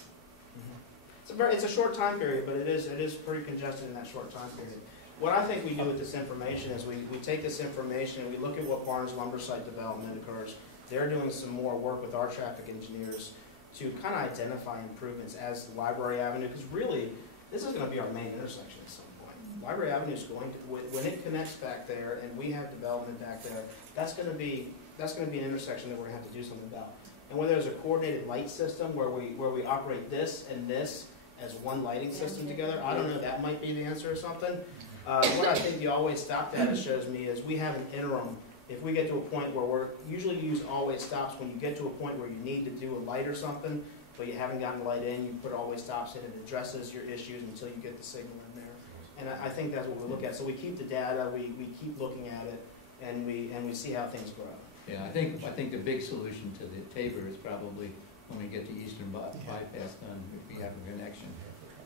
It's a short time period, but it is pretty congested in that short time period. What I think we do with this information is we take this information and we look at what Barnes lumber site development occurs. They're doing some more work with our traffic engineers to kind of identify improvements as the Library Avenue, because really, this is going to be our main intersection at some point. Library Avenue is going to, when it connects back there and we have development back there, that's going to be an intersection that we're going to have to do something about. And whether there's a coordinated light system where we operate this and this as one lighting system together, I don't know, that might be the answer or something. What I think the always stop data shows me is we have an interim. If we get to a point where we're usually use always stops when you get to a point where you need to do a light or something, but you haven't gotten the light in, you put always stops in, it addresses your issues until you get the signal in there. And I think that's what we look at. So we keep the data, we keep looking at it, and we see how things grow. Yeah, I think the big solution to the Tabor is probably when we get the eastern bypass done, if we have a connection.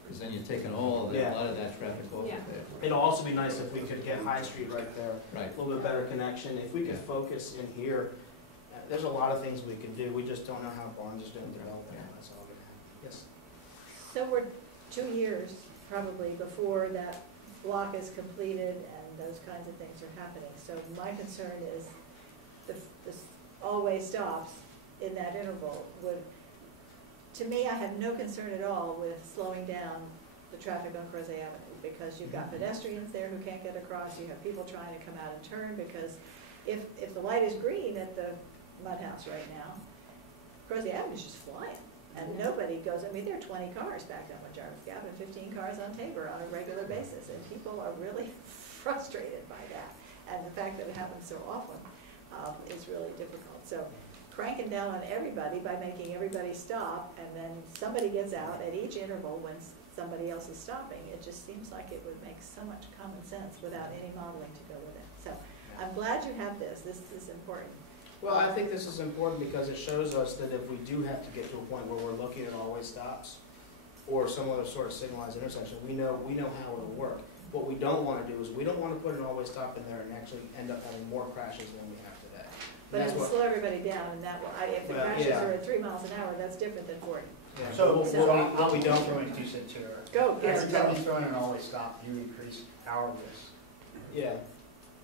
Because then you're taking a lot of that traffic off of there. It'll also be nice if we could get High Street right there. Right. A little bit better connection. If we could focus in here, there's a lot of things we can do. We just don't know how Barnes is going to develop that. That's all we have. Yes? So we're 2 years probably before that block is completed and those kinds of things are happening. So my concern is the always stops in that interval would, to me, I have no concern at all with slowing down the traffic on Crozet Avenue, because you've got pedestrians there who can't get across, you have people trying to come out and turn, because if the light is green at the Mud House right now, Crozet Avenue is just flying. And nobody goes, I mean, there are 20 cars backed up on Jarvis Gap and 15 cars on Tabor on a regular basis. And people are really frustrated by that. And the fact that it happens so often is really difficult. So cranking down on everybody by making everybody stop, and then somebody gets out at each interval when somebody else is stopping, it just seems like it would make so much common sense without any modeling to go with it. So I'm glad you have this. This is important. Well, I think this is important because it shows us that if we do have to get to a point where we're looking at always stops or some other sort of signalized intersection, we know how it'll work. What we don't want to do is we don't want to put an always stop in there and actually end up having more crashes than we have today. But it will slow everybody down, and that will, if the crashes are at 3 miles an hour, that's different than 40. Yeah. So what we don't throw in 2 cents here. Go, yes, Every time you throw in an always stop, you increase our risk. Yeah.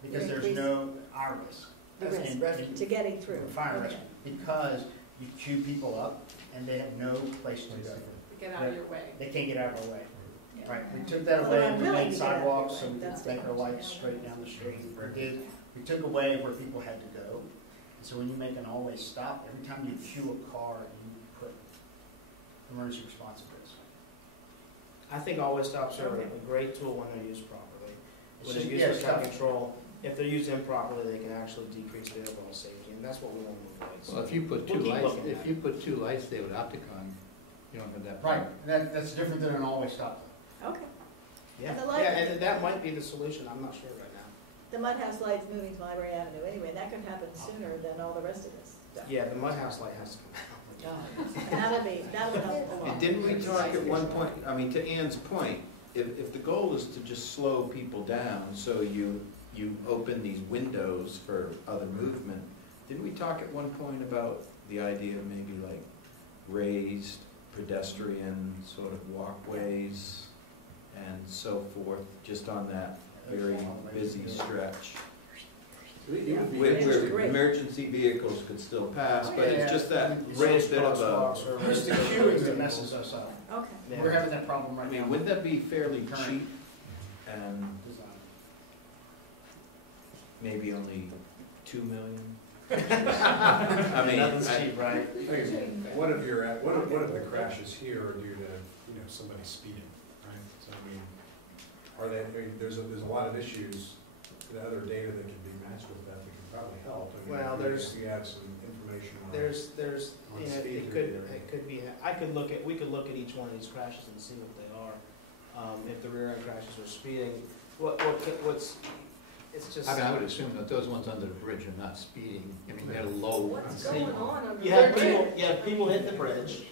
Because there's no our risk. The risk to getting through. Fire risk, because you queue people up and they have no place to go. Get out of your way. They can't get out of our way. Yeah. Right, we took that Well, away, I'm we willing made to get out of your sidewalks, way. so we That's could make our different. lights straight down the street. We took away where people had to go. So when you make an always stop, every time you queue a car, you put emergency response at risk. I think always stops are a great tool when they're used properly. When they're used for Yeah, traffic control, if they're used improperly, they can actually decrease the overall safety, and that's what we want to avoid. So Well, if you put we'll two keep lights, looking if at you put 2 lights there with Opticon, you don't have that Right, problem. that's different than an always stop. Okay. Yeah, The light- yeah, and that might be the solution, I'm not sure right now. The Mud House light's moving to Library Avenue anyway, that could happen sooner than all the rest of this stuff. Yeah, the Mud House light has to come out. That'll help a lot. And didn't we talk at one point, I mean, to Ann's point, if the goal is to just slow people down, so you open these windows for other movement, didn't we talk at one point about the idea of maybe like raised pedestrian sort of walkways and so forth, just on that very busy stretch? Where emergency vehicles could still pass, but it's just that little bit of a... It's the queuing that messes us up. Okay. We're having that problem right I now. mean, wouldn't that be fairly cheap and maybe only 2 million? I mean, Nothing's cheap, right? What if the crashes here are due to, somebody speeding, right? So, I mean, there's a lot of issues, other data that can be matched with that can probably help. I mean, Well, if you have some information on. There's, on you know, speed it through could be, we could look at each one of these crashes and see what they are. If the rear end crashes are speeding, it's just. I mean, I would assume that those ones under the bridge are not speeding. I mean, they're low. What's going on over You there? have people hit the bridge.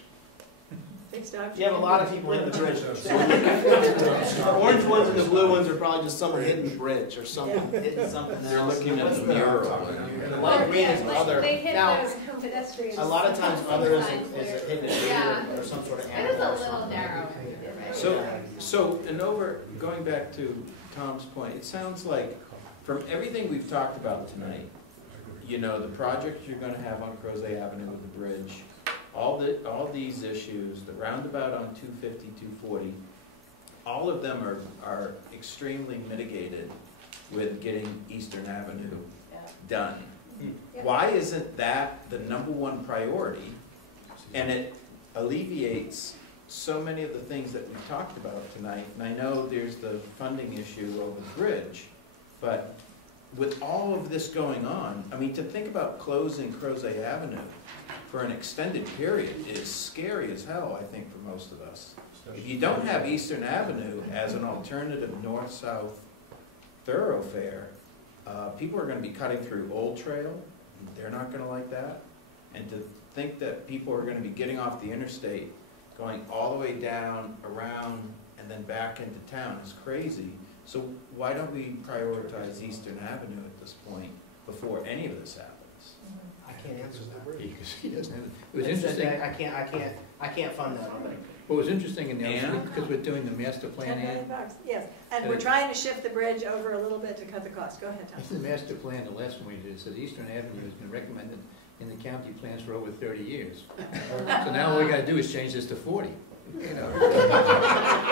Fixed out. You have a lot of people hitting the bridge. The orange ones and the blue ones are probably just someone hitting the bridge or something, hitting something else. They're looking at the mural. And the light green is other. They hit Now, those pedestrians. a lot of times other is a hidden Yeah. or some sort of It animal is a or little something. narrow. So going back to Tom's point, it sounds like from everything we've talked about tonight, the project you're gonna have on Crozet Avenue with the bridge, all these issues, the roundabout on 250, 240, all of them are extremely mitigated with getting Eastern Avenue done. Why isn't that the #1 priority? And it alleviates so many of the things that we've talked about tonight. And I know there's the funding issue over the bridge, but with all of this going on, I mean, to think about closing Crozet Avenue for an extended period is scary as hell, I think, for most of us. If you don't have Eastern Avenue as an alternative north-south thoroughfare, people are going to be cutting through Old Trail. They're not going to like that. And to think that people are going to be getting off the interstate, going all the way down, around, and then back into town is crazy. So why don't we prioritize Eastern Avenue at this point before any of this happens? I can't answer that. He doesn't have, it was interesting. I can't fund that already. What was interesting in the, because we're doing the master plan, $10 million and bucks, yes. And we're trying to shift the bridge over a little bit to cut the cost. Go ahead, Tom. the master plan, the last one we did, said Eastern Avenue has been recommended in the county plans for over 30 years. So now all we gotta do is change this to 40. you know.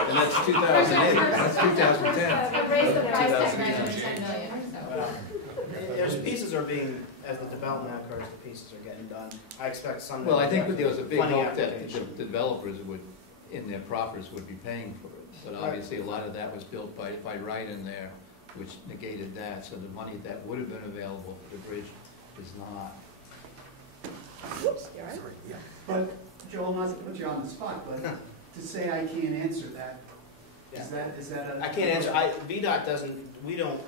And that's 2008, that's 2010. Raise the price tag right under 10 million, so. Well, there's pieces are being, as the development occurs, the pieces are getting done. I expect some. Well, I think there was a big funding hope that application. the developers would, in their profits, would be paying for it. But obviously, a lot of that was built by right in there, which negated that. So the money that would have been available for the bridge is not. Whoops, you all right? But, Joel, not to put you on the spot, but to say I can't answer that, is that a? I can't answer, VDOT doesn't, we don't,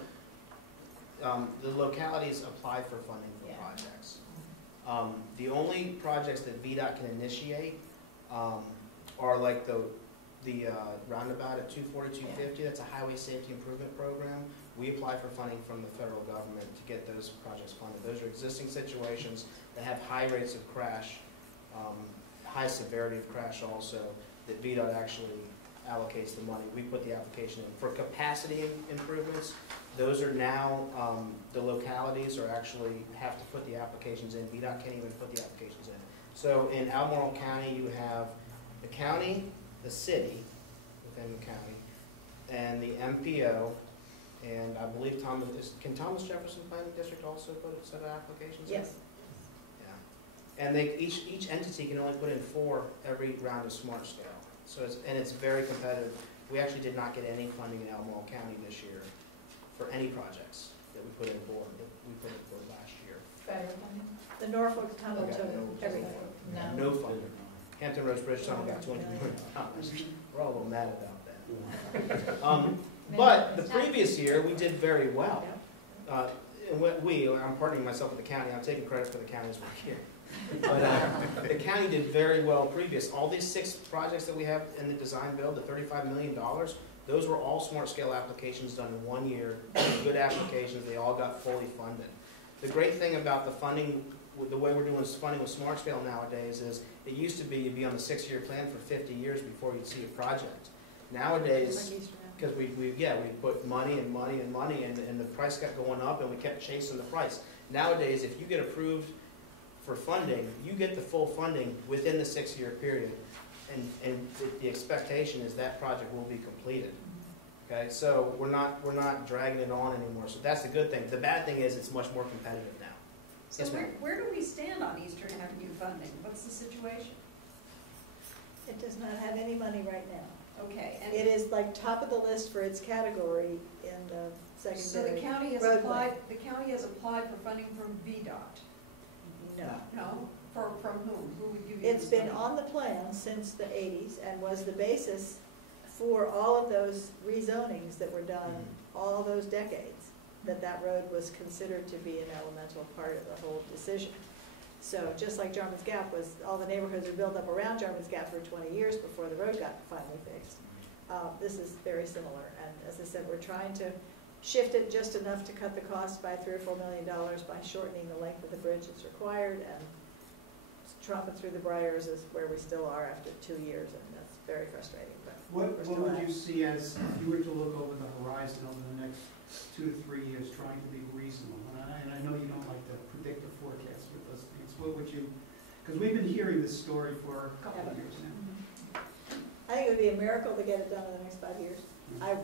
the localities apply for funding for projects. The only projects that VDOT can initiate are like the roundabout at 240, 250, that's a highway safety improvement program. We apply for funding from the federal government to get those projects funded. Those are existing situations that have high rates of crash, high severity of crash also, that VDOT actually allocates the money. We put the application in. For capacity improvements, those are now, the localities are actually have to put the applications in. VDOT can't even put the applications in. So in Albemarle County, you have the county, the city within the county, and the MPO, and I believe can Thomas Jefferson Planning District also put a set of applications in? Yes. Yeah. And each entity can only put in 4 every round of Smart Scale. So it's very competitive. We actually did not get any funding in Albemarle County this year for any projects that we put in for last year. Federal funding? The Norfolk Tunnel took everything. No funding. Hampton Roads Bridge Tunnel got $20 million. We're all a little mad about that. But the previous year, we did very well. And I'm partnering myself with the county. I'm taking credit for the county's work here. But the county did very well previous. All these 6 projects that we have in the design build, the $35 million, those were all Smart Scale applications done in 1 year. Good applications. They all got fully funded. The great thing about the funding, the way we're doing funding with Smart Scale nowadays is it used to be you'd be on the 6-year plan for 50 years before you'd see a project. Nowadays, because we put money and money and money, and the price kept going up, and we kept chasing the price. Nowadays, if you get approved for funding, you get the full funding within the 6-year period, and the expectation is that project will be completed. Okay, so we're not dragging it on anymore. So that's the good thing. The bad thing is it's much more competitive now. So yes, where do we stand on Eastern Avenue funding? What's the situation? It does not have any money right now. Okay. And it is like top of the list for its category in the secondary. So the county has applied. The county has applied for funding from VDOT. No. No. From whom? Who would give you? It's been on the plan since the 80s and was the basis for all of those rezonings that were done all those decades. That road was considered to be an elemental part of the whole decision. So just like Jarman's Gap was, all the neighborhoods were built up around Jarman's Gap for 20 years before the road got finally fixed. This is very similar, and as I said, we're trying to shift it just enough to cut the cost by $3 or $4 million by shortening the length of the bridge that's required, and tromping through the briars is where we still are after 2 years, and that's very frustrating. But what would you see as, if you were to look over the horizon over the next 2 to 3 years, trying to be reasonable? And I know you don't like to predict the forecast with those things. What would you, because we've been hearing this story for a couple of years now. I think it would be a miracle to get it done in the next 5 years.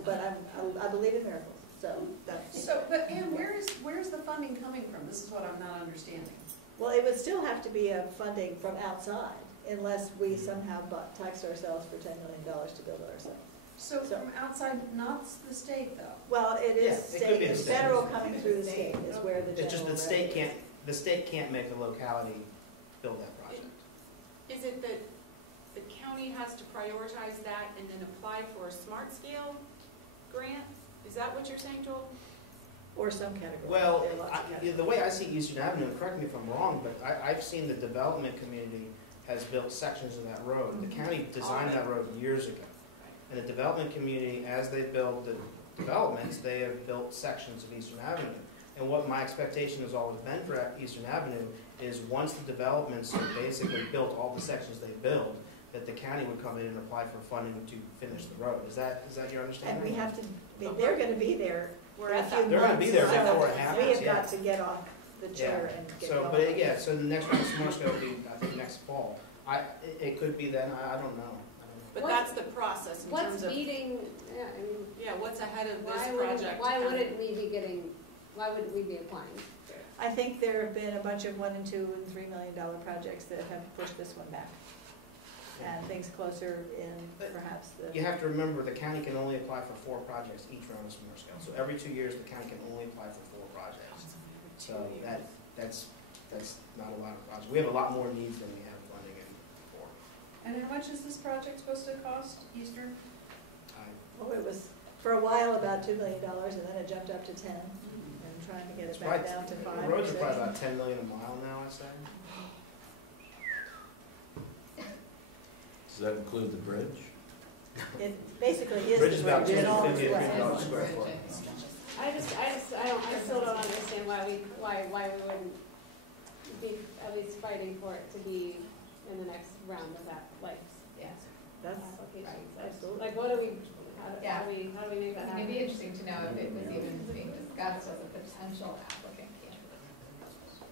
But I believe in miracles. But Ann, where's the funding coming from? This is what I'm not understanding. Well, it would still have to be a funding from outside, unless we somehow taxed ourselves for $10 million to build it ourselves. So from outside, not the state though? Well, it is state. It The federal coming through the state is where the It's just general the state can't make the locality build that project. Is it that the county has to prioritize that and then apply for a Smart Scale grant? Is that what you're saying, Joel? Or some category. Well, the way I see Eastern Avenue, and correct me if I'm wrong, but I've seen the development community has built sections of that road. The county designed that road years ago. And the development community, as they build the developments, they have built sections of Eastern Avenue. And what my expectation has always been for Eastern Avenue is once the developments have basically built all the sections they build, that the county would come in and apply for funding to finish the road. Is that your understanding? And we have to, they're going to be there. They're going to be there before it happens. We have got to get off the chair and get going. So the next round of Smart Scale will be, I think, next fall. It could be then. I don't know. But What- that's the process in What's terms of, beating, yeah, I mean, yeah, what's ahead of this why project? wouldn't we be getting, why wouldn't we be applying? I think there have been a bunch of $1 and $2 and $3 million projects that have pushed this one back. And things closer in perhaps the. You have to remember, the county can only apply for 4 projects each round of smart scale. So every 2 years, the county can only apply for 4 projects. So that's not a lot of projects. We have a lot more needs than we have funding in for. And how much is this project supposed to cost, Eastern? Oh, it was for a while about $2 million, and then it jumped up to 10. And trying to get it back down to 5. The roads are probably about 10 million a mile now, I'd say. Does that include the bridge? It basically is. Bridge is about the bridge in all $250 its square ways. foot. I still don't understand why we wouldn't be at least fighting for it to be in the next round of that, like, That's applications. absolutely. Like, what do we, how do we make that I think it'd happen? be interesting to know if it was even being discussed as a potential applicant candidate.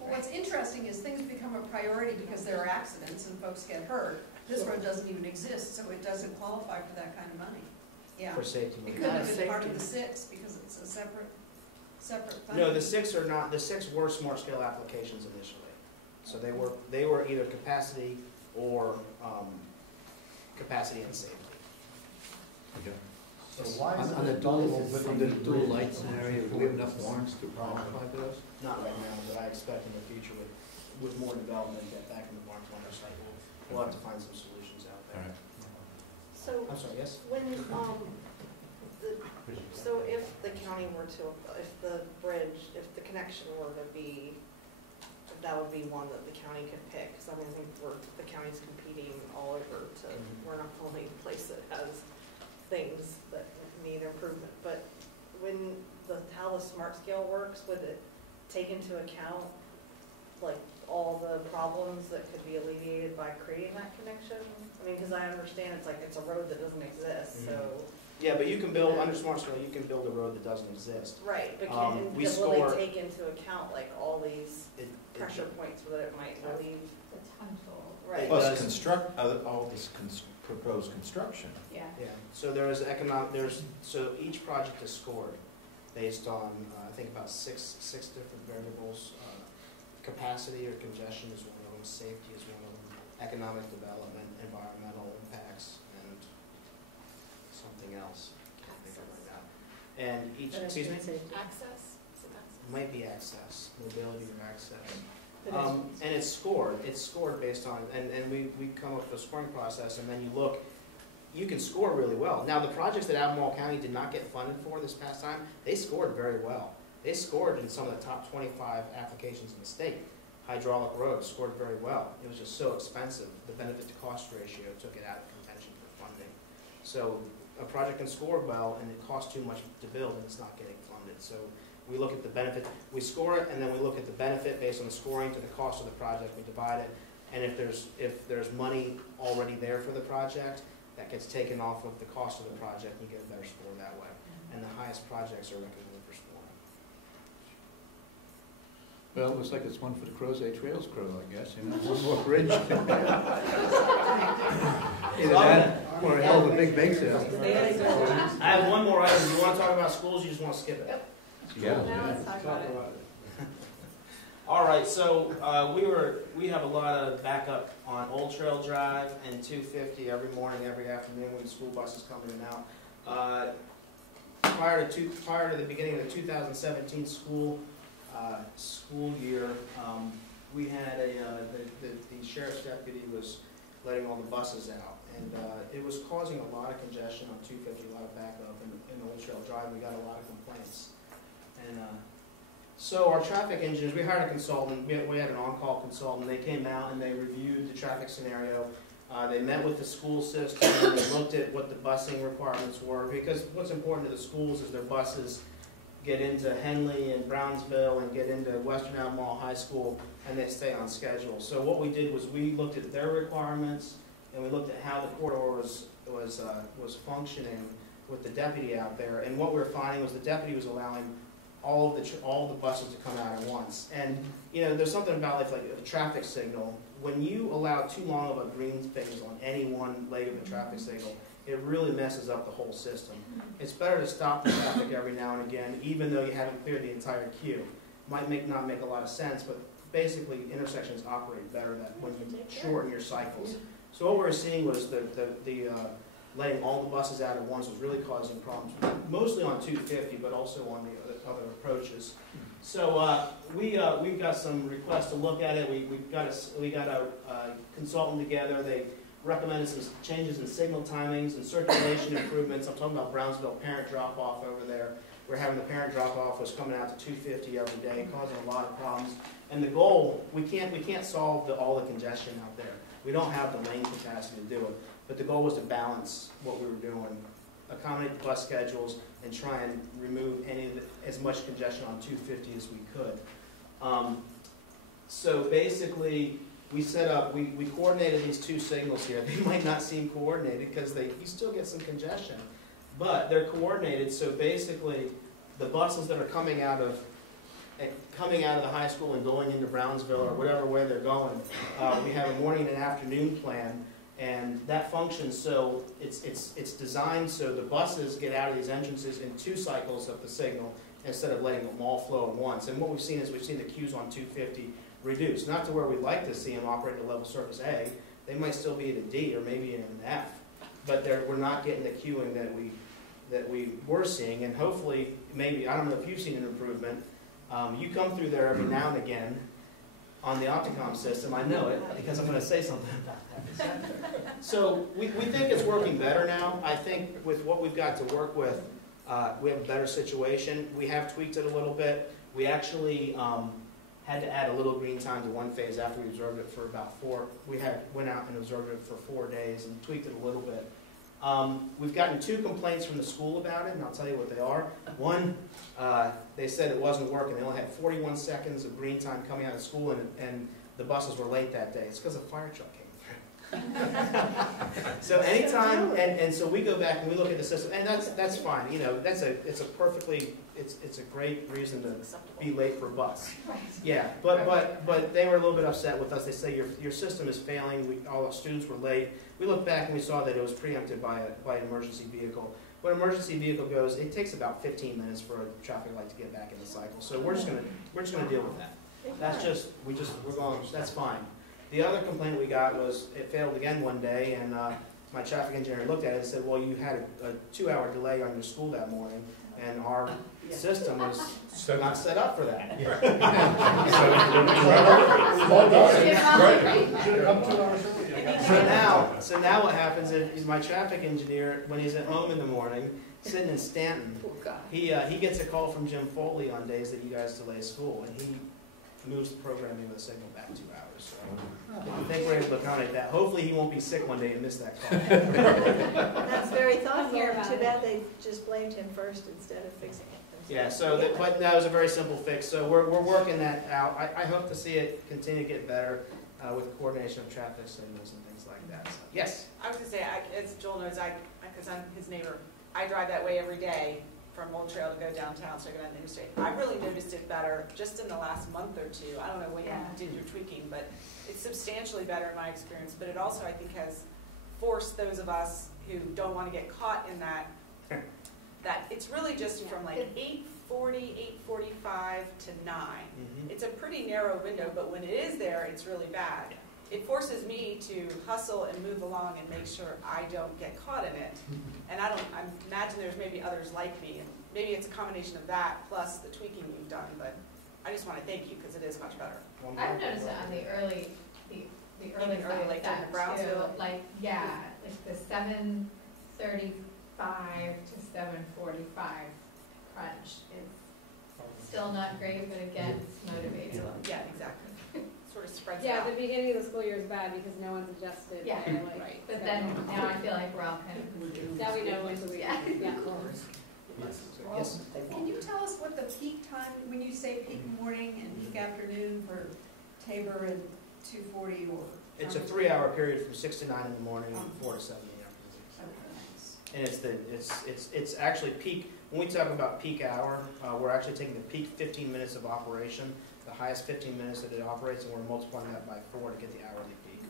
Well, what's interesting is things become a priority because there are accidents and folks get hurt. This road doesn't even exist, so it doesn't qualify for that kind of money. Yeah. For safety. It couldn't have been part of the 6 because it's a separate funding. No, the 6 are not, the 6 were smart scale applications initially. So they were either capacity or capacity and safety. So why is On it the dual light scenario, do we have enough warrants to qualify for those? Not right now, but I expect in the future with more development that back in the Barnes Wonder site, we'll have to find some solutions out there. So, I'm sorry, yes? when, so if the county were to, if the bridge, if the connection were to be, that would be one that the county could pick, because I mean, I think the county's competing all over to, we're not the only place that has things that need improvement, but when how the smart scale works, would it take into account, like, all the problems that could be alleviated by creating that connection? I mean, because I understand it's like, it's a road that doesn't exist, so. Yeah, but you can build, under smart scale, you can build a road that doesn't exist. Right, but will they take into account, like, all these pressure points that it might relieve? Potential. Right. Plus all this proposed construction. Yeah. Yeah, so so each project is scored based on, I think about six different variables. Capacity or congestion is one of them, safety is one of them, economic development, environmental impacts, and something else. I can't think of right now. And each, excuse me? Access? Might be access, mobility or access. And it's scored based on, and we come up with a scoring process, and then you look, you can score really well. Now, the projects that Albemarle County did not get funded for this past time, they scored very well. They scored in some of the top 25 applications in the state. Hydraulic roads scored very well. It was just so expensive. The benefit to cost ratio took it out of contention for funding. So a project can score well and it costs too much to build and it's not getting funded. So we look at the benefit, we score it, and then we look at the benefit based on the scoring to the cost of the project, we divide it. And if there's money already there for the project, that gets taken off of the cost of the project, and you get a better score that way. And the highest projects are recommended for scoring. Well, it looks like it's one for the Crozet Trails crew, I guess, you know, one more bridge. Either that or a hell of a big bake sale. I have one more item. Do you want to talk about schools, or you just want to skip it? Yeah. Now let's talk about it. All right, so we have a lot of backup on Old Trail Drive and 250 every morning, every afternoon when the school buses come in and out. Prior to the beginning of the 2017 school year, we had the sheriff's deputy was letting all the buses out, and it was causing a lot of congestion on 250, a lot of backup in Old Trail Drive. We got a lot of complaints, and so our traffic engineers, we hired a consultant. We had an on-call consultant. They came out and they reviewed the traffic scenario. They met with the school system and they looked at what the busing requirements were, because what's important to the schools is their buses get into Henley and Brownsville and get into Western Albemarle High School, and they stay on schedule. So what we did was we looked at their requirements and we looked at how the corridor was functioning with the deputy out there. And what we were finding was the deputy was allowing all of the buses to come out at once. And, you know, there's something about like a traffic signal. When you allow too long of a green phase on any one leg of a traffic signal, it really messes up the whole system. It's better to stop the traffic every now and again, even though you haven't cleared the entire queue. Might not make a lot of sense, but basically intersections operate better when you shorten your cycles. So what we were seeing was the letting all the buses out at once was really causing problems, mostly on 250, but also on the other approaches. So we've got some requests to look at it. We got a consultant together. They recommended some changes in signal timings and circulation improvements. I'm talking about Brownsville parent drop-off over there. We're having the parent drop-off was coming out to 250 every day, causing a lot of problems. And the goal, we can't solve all the congestion out there. We don't have the lane capacity to do it. But the goal was to balance what we were doing, accommodate the bus schedules, and try and remove as much congestion on 250 as we could. So basically, we set up, we coordinated these two signals here. They might not seem coordinated because you still get some congestion, but they're coordinated. So basically, the buses that are coming out of the high school and going into Brownsville or whatever way they're going, we have a morning and afternoon plan, and that functions so it's designed so the buses get out of these entrances in 2 cycles of the signal instead of letting them all flow at once. And what we've seen is the queues on 250 reduce, not to where we'd like to see them operate at level surface A. They might still be at a D or maybe in an F, but we're not getting the queuing that we were seeing, and hopefully, maybe, I don't know if you've seen an improvement. You come through there every now and again on the Opticom system. I know it because I'm going to say something about that. So we think it's working better now. I think with what we've got to work with, we have a better situation. We have tweaked it a little bit. We actually had to add a little green time to one phase after we observed it for about 4. We went out and observed it for 4 days and tweaked it a little bit. We've gotten 2 complaints from the school about it, and I'll tell you what they are. One, they said it wasn't working. They only had 41 seconds of green time coming out of school, and the buses were late that day. It's because a fire truck came through. So anytime, and so we go back and we look at the system, and that's fine. You know, it's a great reason to be late for a bus. Yeah, but they were a little bit upset with us. They say your system is failing. All the students were late. We looked back and we saw that it was preempted by an emergency vehicle. When an emergency vehicle goes, it takes about 15 minutes for a traffic light to get back in the cycle. So we're just gonna deal with that. We're going. That's fine. The other complaint we got was it failed again one day, and my traffic engineer looked at it and said, "Well, you had a 2-hour delay on your school that morning, and our system was not set up for that." So now what happens is my traffic engineer, when he's at home in the morning, sitting in Stanton, he gets a call from Jim Foley on days that you guys delay school, and he moves the programming of the signal back 2 hours. So I think we're able to accommodate that. Hopefully he won't be sick one day and miss that call. That's very thoughtful. Too bad they just blamed him first instead of fixing it themselves. Yeah, but that was a very simple fix. So we're working that out. I hope to see it continue to get better with coordination of traffic signals and things like that. So, yes? I was going to say, as Joel knows, because I'm his neighbor, I drive that way every day from Old Trail to go downtown, so I go down the interstate. I've really noticed it better just in the last month or 2. I don't know when you did your tweaking, but it's substantially better in my experience. But it also, I think, has forced those of us who don't want to get caught in that it's really just from like 8:40, 8:45 to 9. It's a pretty narrow window, but when it is there, it's really bad. It forces me to hustle and move along and make sure I don't get caught in it. And I imagine there's maybe others like me, and maybe it's a combination of that plus the tweaking you've done, but I just want to thank you because it is much better. I've noticed it on the early side, like that in Brownsville. too. Like the 7:35 to 7:45 crunch is still not great, but again, it's motivating. Yeah, exactly. Sort of spreads Yeah, out. the beginning of the school year is bad because no one's adjusted. Yeah, right. But then now I feel like we're all kind of now we know when to read. Yeah. Yes. Can you tell us what the peak time, when you say peak morning and peak afternoon for Tabor and 240 or? It's a 3-hour period from 6 to 9 in the morning and 4 to 7 in the afternoon. And it's actually peak. when we talk about peak hour, we're actually taking the peak 15 minutes of operation, the highest 15 minutes that it operates, and we're multiplying that by 4 to get the hourly peak.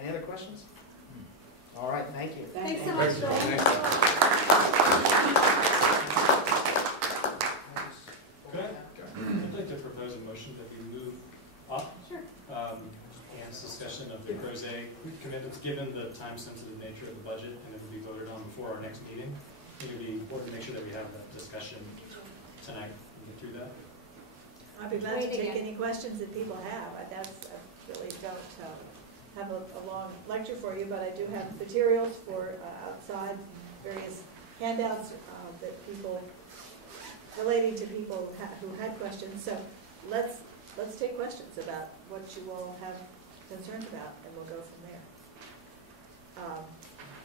Any other questions? All right, thank you. Thanks so much, Joel. I'd like to propose a motion that we move up. Sure. And discussion of the Crozet commitments, given the time-sensitive nature of the budget, and it will be voted on before our next meeting. I think it would be important to make sure that we have that discussion tonight and get through that. I'd be glad to take any questions that people have. I really don't have a long lecture for you, but I do have materials for outside, various handouts that people, relating to people who had questions. So let's take questions about what you all have concerns about, and we'll go from there.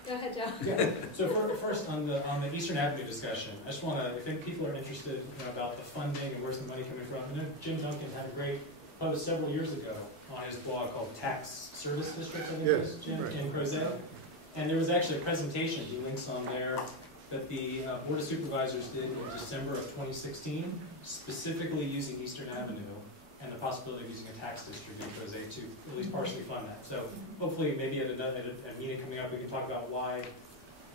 Go ahead, Joe. Yeah. So first on the Eastern Avenue discussion, I just want to, I think people are interested about the funding and where's the money coming from. I know Jim Duncan had a great post several years ago on his blog called Tax Service Districts, I think it was, Jim, in Crozet. And there was actually a presentation, he links on there, that the Board of Supervisors did in December of 2016, specifically using Eastern Avenue and the possibility of using a tax district in Crozet to at least partially fund that. So hopefully maybe at a meeting coming up, we can talk about why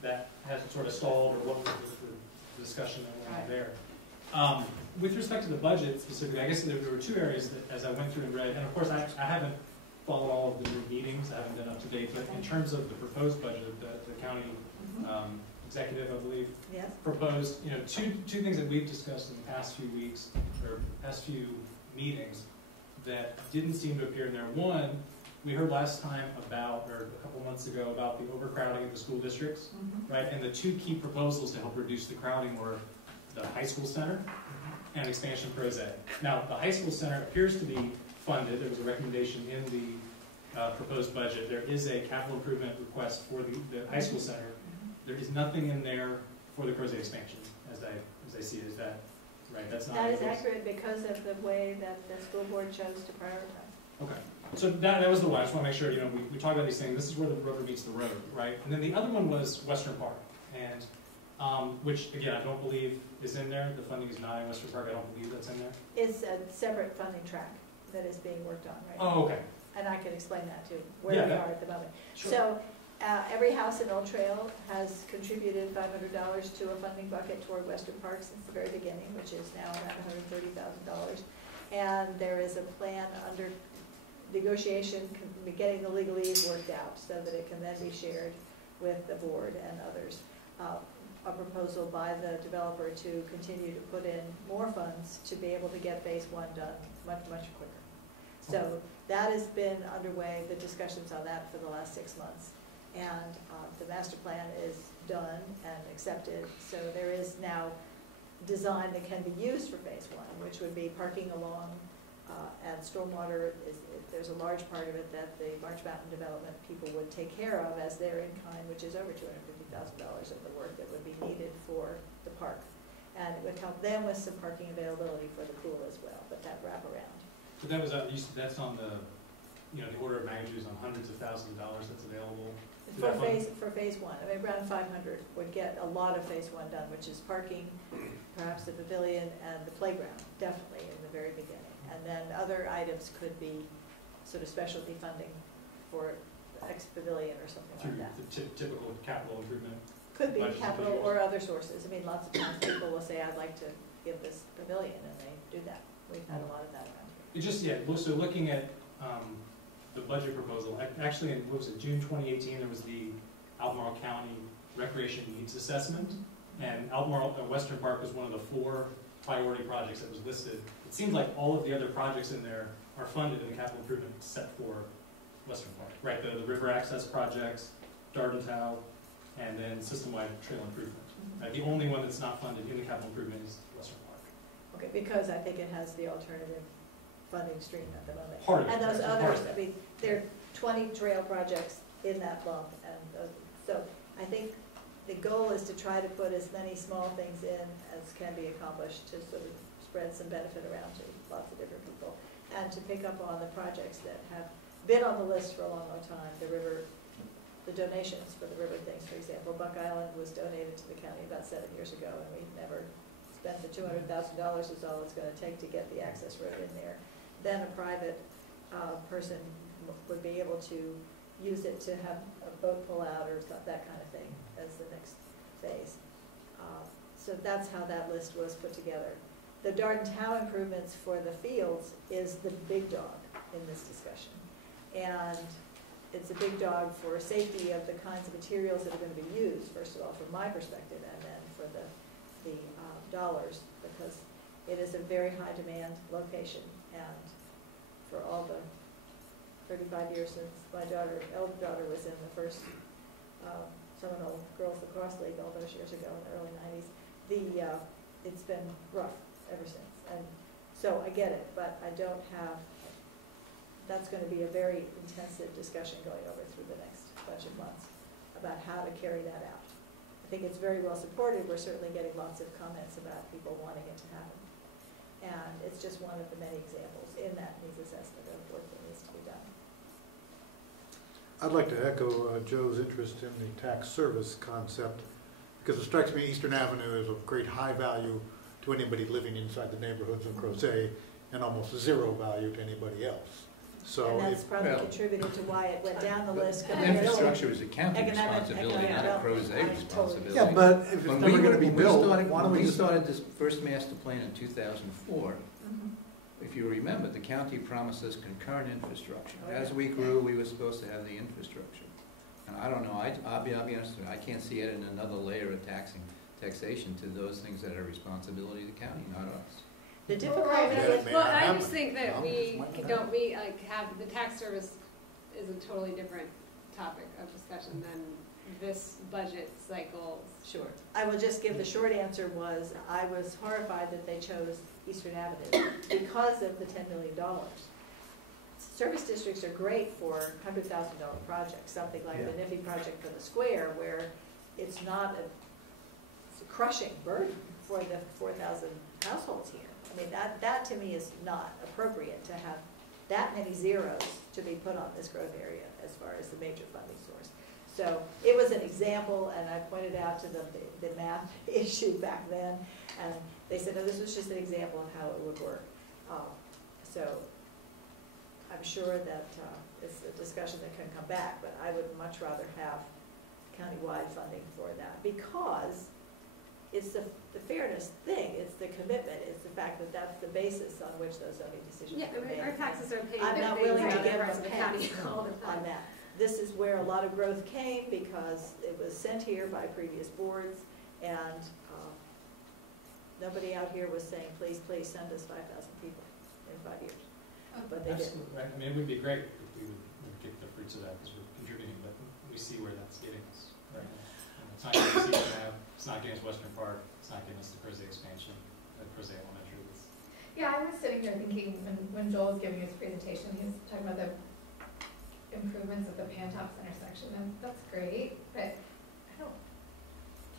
that hasn't sort of stalled, or what was the discussion that went on there. With respect to the budget specifically, I guess there were two areas that, as I went through and read, and of course I haven't followed all of the new meetings, I haven't been up to date, but in terms of the proposed budget that the county executive, I believe, yes, proposed, two things that we've discussed in the past few weeks, or past few meetings, that didn't seem to appear in there. One, we heard last time about, or a couple months ago, about the overcrowding of the school districts, right? And the two key proposals to help reduce the crowding were the high school center and expansion Crozet. Now, the high school center appears to be funded. There was a recommendation in the proposed budget. There is a capital improvement request for the high school center. There is nothing in there for the Crozet expansion, as I see it. Is that right? That's not. That is accurate because of the way that the school board chose to prioritize. Okay. So that was the one. I just want to make sure, we talk about these things. This is where the rubber meets the road, right? And then the other one was Western Park, and which, again, I don't believe is in there. The funding is not in Western Park. I don't believe that's in there. It's a separate funding track that is being worked on right now. Oh, okay. And I can explain that too, where we are at the moment. Sure. So every house in Old Trail has contributed $500 to a funding bucket toward Western Park since the very beginning, which is now around $130,000. And there is a plan under negotiation, getting the legalese worked out so that it can then be shared with the board and others. A proposal by the developer to continue to put in more funds to be able to get phase one done much, much quicker. So that has been underway, the discussions on that for the last 6 months. And the master plan is done and accepted. So there is now design that can be used for phase one, which would be parking along and stormwater. There's a large part of it that the March Mountain development people would take care of as their in-kind, which is over $250,000 of the work that would be needed for the park. And it would help them with some parking availability for the pool as well, but that wraparound. So that was, that's on the, the order of magnitude is on hundreds of thousands of dollars that's available. For phase one, I mean, around 500 would get a lot of phase one done, which is parking, perhaps the pavilion and the playground, definitely in the very beginning. And then other items could be sort of specialty funding for ex-pavilion or something like that. The typical capital improvement. Could be capital or other sources. I mean, lots of times people will say, I'd like to give this pavilion, and they do that. We've had a lot of that around here. It just, so looking at the budget proposal, actually in, June 2018, there was the Albemarle County Recreation Needs Assessment, and Albemarle Western Park was one of the 4 priority projects that was listed. It seems like all of the other projects in there are funded in the capital improvement except for Western Park, right? The river access projects, Dardentow, and then system-wide trail improvement. Right? The only one that's not funded in the capital improvement is Western Park. Okay, because I think it has the alternative funding stream at the moment. Part of it, and those right, others, I mean, there are 20 trail projects in that lump, and so I think the goal is to try to put as many small things in as can be accomplished to sort of spread some benefit around to lots of different people, and to pick up on the projects that have been on the list for a long, long time, the river the donations for the river things, for example. Buck Island was donated to the county about 7 years ago, and we never spent the $200,000 is all it's gonna take to get the access road in there. Then a private person would be able to use it to have a boat pull out or that kind of thing as the next phase. So that's how that list was put together. The Darden Town improvements for the fields is the big dog in this discussion. And it's a big dog for safety of the kinds of materials that are going to be used, first of all, from my perspective, and then for the dollars, because it is a very high demand location. And for all the 35 years since my elder daughter was in the first Seminole Girls Lacrosse League all those years ago in the early 90s, it's been rough ever since. And so I get it, but I don't have, that's going to be a very intensive discussion going over through the next bunch of months about how to carry that out. I think it's very well supported. We're certainly getting lots of comments about people wanting it to happen. And it's just one of the many examples in that needs assessment of work that needs to be done. I'd like to echo Joe's interest in the tax service concept, because it strikes me Eastern Avenue is of great high value to anybody living inside the neighborhoods of Crozet and almost zero value to anybody else. So and that's probably contributed to why it went down the list. Infrastructure is a county responsibility, not a Crozet responsibility. Yeah, but if it's never going to be built, why don't we started this first master plan in 2004, if you remember, the county promised us concurrent infrastructure. As we grew, we were supposed to have the infrastructure. And I don't know, I'll be honest with you, I can't see it in another layer of taxation to those things that are responsibility of the county, not us. The difficulty is, well, I just think that we have, the tax service is a totally different topic of discussion than this budget cycle. Sure. I will just give the short answer was, I was horrified that they chose Eastern Avenue because of the $10 million. Service districts are great for $100,000 projects, something like the NIFI project for the square, where it's not a crushing burden for the 4,000 households here. I mean, that to me is not appropriate to have that many zeros to be put on this growth area as far as the major funding source. So it was an example, and I pointed out to them the math issue back then, and they said, no, this was just an example of how it would work. So I'm sure that it's a discussion that can come back, but I would much rather have countywide funding for that, because it's the fairness thing, it's the commitment, it's the fact that that's the basis on which those zoning decisions are made. Our taxes are paid. I'm not willing to give parts a of the county all the time on that. This is where a lot of growth came because it was sent here by previous boards, and nobody out here was saying, please, please send us 5,000 people in 5 years. But they did. I mean, it would be great if we would get the fruits of that because we're contributing, but we see where that's getting us right now. And it's not getting us Eastern Ave, it's not getting us Western Park, it's not getting us the Crozet expansion, the Crozet Elementary. Yeah, I was sitting there thinking when Joel was giving his presentation, he was talking about the improvements at the Pantops intersection, and that's great, but I don't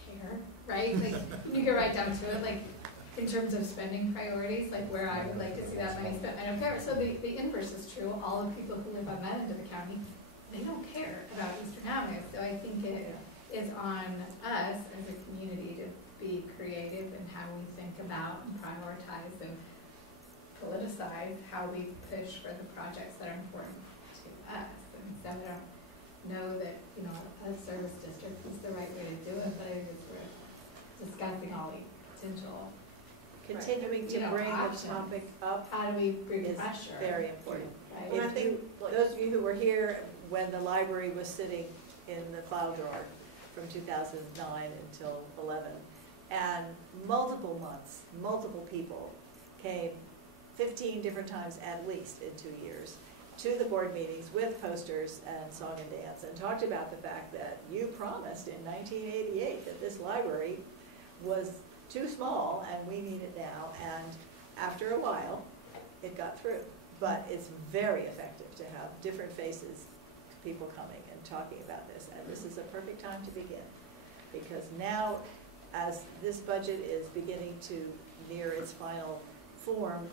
care, right? Like, you get right down to it, like, in terms of spending priorities, like where I would like to see that money spent, I don't care. So the inverse is true. All the people who live on that end of the county, they don't care about Eastern Avenue. So I think it is on us as a community to be creative in how we think about and prioritize and politicize how we push for the projects that are important to us. And so I don't know that, you know, a service district is the right way to do it, but I think it's worth discussing all the potential. Continuing to bring the topic up. How do we bring is pressure? very important. Right. If you, those of you who were here when the library was sitting in the cloud drawer from 2009 until 11, and multiple months, multiple people came 15 different times at least in 2 years to the board meetings with posters and song and dance, and talked about the fact that you promised in 1988 that this library was too small and we need it now, and after a while it got through. But it's very effective to have different faces, people coming and talking about this, and this is a perfect time to begin, because now as this budget is beginning to near its final form,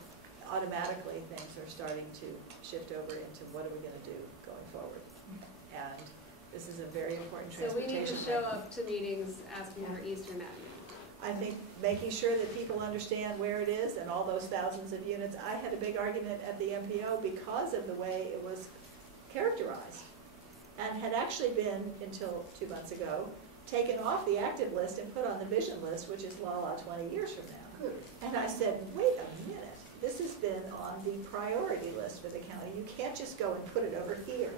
automatically things are starting to shift over into what are we going to do going forward. And This is a very important So we transportation. need to show up to meetings asking for Eastern Avenue. I think making sure that people understand where it is and all those thousands of units. I had a big argument at the MPO because of the way it was characterized, and had actually been, until 2 months ago, taken off the active list and put on the vision list, which is la 20 years from now. And I said, wait a minute, this has been on the priority list for the county. You can't just go and put it over here.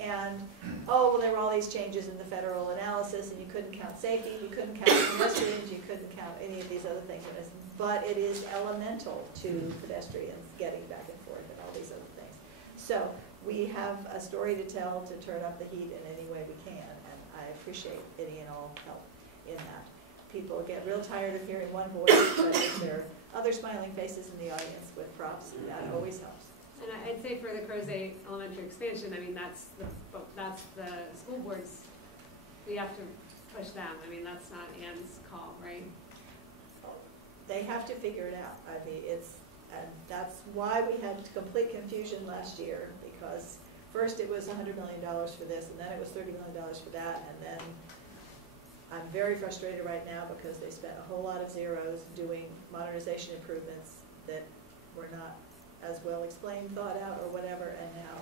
And, oh, well, there were all these changes in the federal analysis, and you couldn't count safety, you couldn't count pedestrians, you couldn't count any of these other things. But it is elemental to pedestrians getting back and forth and all these other things. So we have a story to tell to turn up the heat in any way we can, and I appreciate any and all help in that. People get real tired of hearing one voice, but if there are other smiling faces in the audience with props, that always helps. And I'd say for the Crozet Elementary expansion, I mean, that's the school boards, we have to push them. I mean, that's not Ann's call, right? They have to figure it out. I mean, and that's why we had complete confusion last year, because first it was $100 million for this, and then it was $30 million for that, and then I'm very frustrated right now because they spent a whole lot of zeros doing modernization improvements that were not as well explained, thought out, or whatever, and now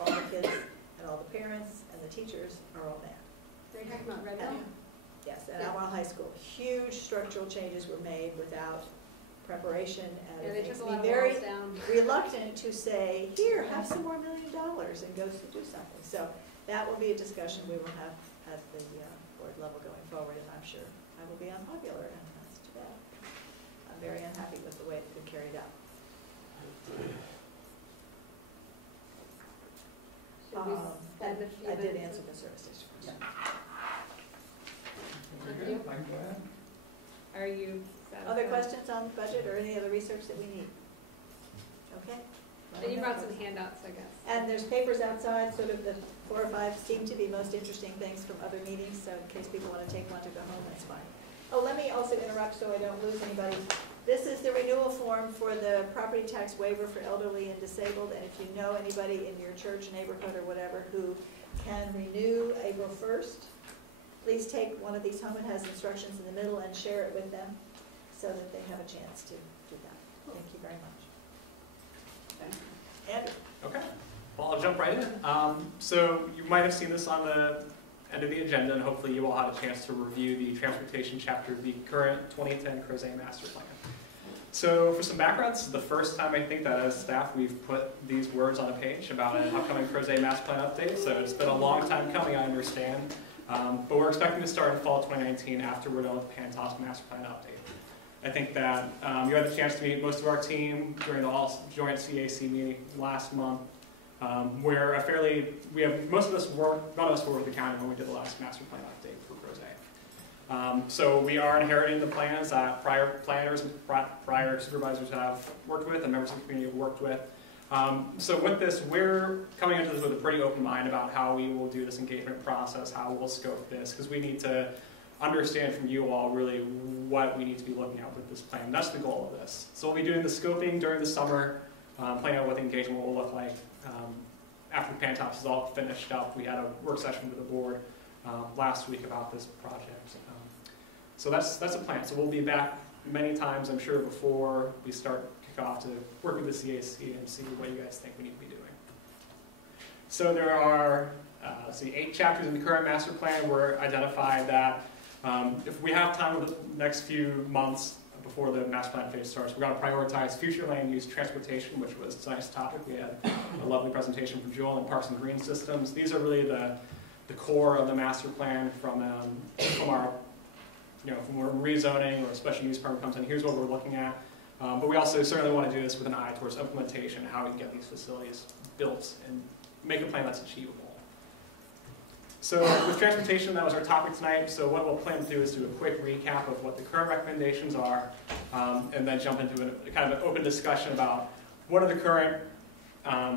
all the kids and all the parents and the teachers are all mad. Are you talking about Red Hill? Yes, at Albemarle High School, huge structural changes were made without preparation, and Yeah, it they makes took a me lot of very walls down. reluctant to say, here, have some more $1 million and go to do something. So that will be a discussion we will have at the board level going forward, and I'm sure I will be unpopular, and that's too bad. I'm very unhappy with the way it's been carried out. Should we spend a few I did minutes? answer the service station question. Thank you. Are you satisfied? Other questions on the budget or any other research that we need? Okay. And you brought some handouts, I guess. And there's papers outside, sort of the 4 or 5 seem to be most interesting things from other meetings, so in case people want to take one to go home, that's fine. Oh, let me also interrupt so I don't lose anybody. This is the renewal form for the property tax waiver for elderly and disabled, and if you know anybody in your church, neighborhood, or whatever who can renew April 1st, please take one of these home. It has instructions in the middle, and share it with them so that they have a chance to do that. Thank you very much. Andrew. Okay, well, I'll jump right in. So you might have seen this on the end of the agenda, and hopefully you all had a chance to review the transportation chapter of the current 2010 Crozet Master Plan. So for some background, this is the first time I think that as staff we've put these words on a page about an upcoming Crozet Master Plan update, so it's been a long time coming, I understand. But we're expecting to start in fall 2019 after we're done with the Pantos Master Plan update. I think that you had the chance to meet most of our team during the all joint CAC meeting last month, where we have most of us none of us were with the county when we did the last master plan update for Crozet. So we are inheriting the plans that prior planners and prior supervisors have worked with and members of the community have worked with. So with this, we're coming into this with a pretty open mind about how we will do this engagement process, how we'll scope this, because we need to understand from you all really what we need to be looking at with this plan. That's the goal of this. So we'll be doing the scoping during the summer, planning out what the engagement will look like. After the Pantops is all finished up, we had a work session with the board last week about this project. So that's a plan. So we'll be back many times, I'm sure, before we start kickoff to work with the CAC and see what you guys think we need to be doing. So there are 8 chapters in the current master plan. We're identified that if we have time over the next few months before the master plan phase starts, we're going to prioritize future land use transportation, which was tonight's topic. We had a lovely presentation from Joel on Parks and Green Systems. These are really the core of the master plan from our, from where rezoning or special use permit comes in. Here's what we're looking at. But we also certainly want to do this with an eye towards implementation, how we can get these facilities built and make a plan that's achievable. So with transportation, that was our topic tonight. So what we'll plan to do is do a quick recap of what the current recommendations are, and then jump into a kind of an open discussion about what are the current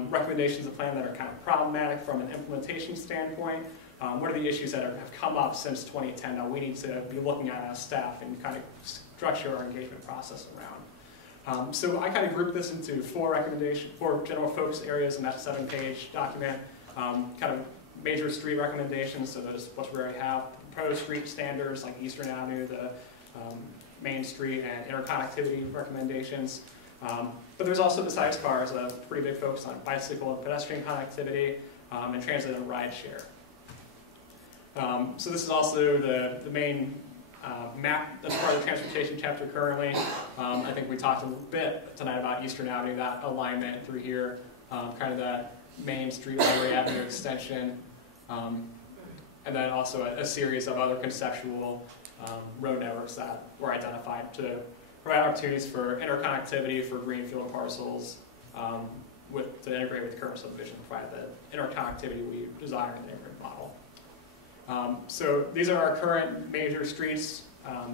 recommendations of the plan that are kind of problematic from an implementation standpoint. What are the issues that have come up since 2010 that we need to be looking at as staff and kind of structure our engagement process around. So I kind of grouped this into 4 general focus areas in that 7-page document. Kind of major street recommendations, so those what we already have. Proposed street standards like Eastern Avenue, the Main Street, and interconnectivity recommendations. But there's also, besides cars, a pretty big focus on bicycle and pedestrian connectivity and transit and ride share. So this is also the main map that's part of the transportation chapter currently. I think we talked a little bit tonight about Eastern Avenue, that alignment through here, kind of that Main Street, Library Avenue extension, and then also a series of other conceptual road networks that were identified to provide opportunities for interconnectivity for greenfield parcels, to integrate with the current subdivision, provide the interconnectivity we desire in the neighborhood model. So these are our current major streets.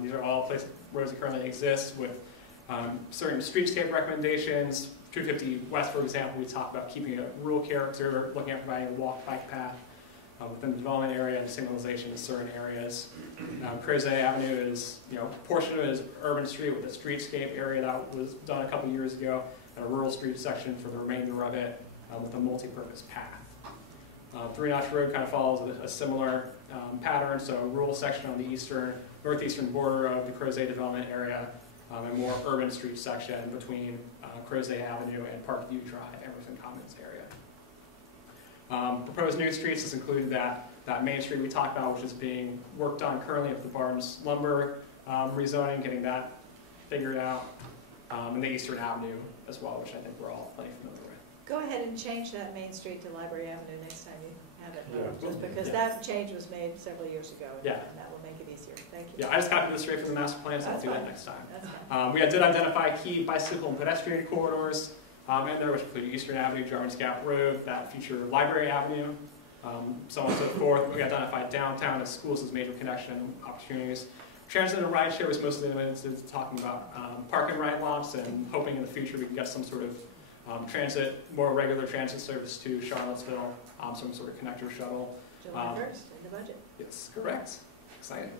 These are all places, roads that currently exist with certain streetscape recommendations. 250 West, for example, we talk about keeping a rural character, looking at providing a walk-bike path within the development area and signalization in certain areas. Crozet Avenue is, a portion of it is urban street with a streetscape area that was done a couple years ago, and a rural street section for the remainder of it with a multi-purpose path. Three Notch Road kind of follows a similar pattern, so a rural section on the northeastern border of the Crozet development area, and more urban street section between Crozet Avenue and Parkview Drive, Emerson Commons area. Proposed new streets has included that Main Street we talked about, which is being worked on currently with the Barnes Lumber rezoning, getting that figured out, and the Eastern Avenue as well, which I think we're all plenty familiar with. Go ahead and change that Main Street to Library Avenue next time you have it, Yeah. just because that change was made several years ago. Yeah. And that will make it easier. Thank you. Yeah, I just copied this straight from the master plan, so I'll do that next time. That's fine. We did identify key bicycle and pedestrian corridors in there, which include Eastern Avenue, Jarman's Gap Road, that feature Library Avenue, so on and so forth. We identified downtown as schools as major connection opportunities. Transit and rideshare was mostly limited to talking about park and ride lots, and hoping in the future we can get some sort of more regular transit service to Charlottesville, some sort of connector shuttle. July 1st in the budget. Yes, correct. Exciting.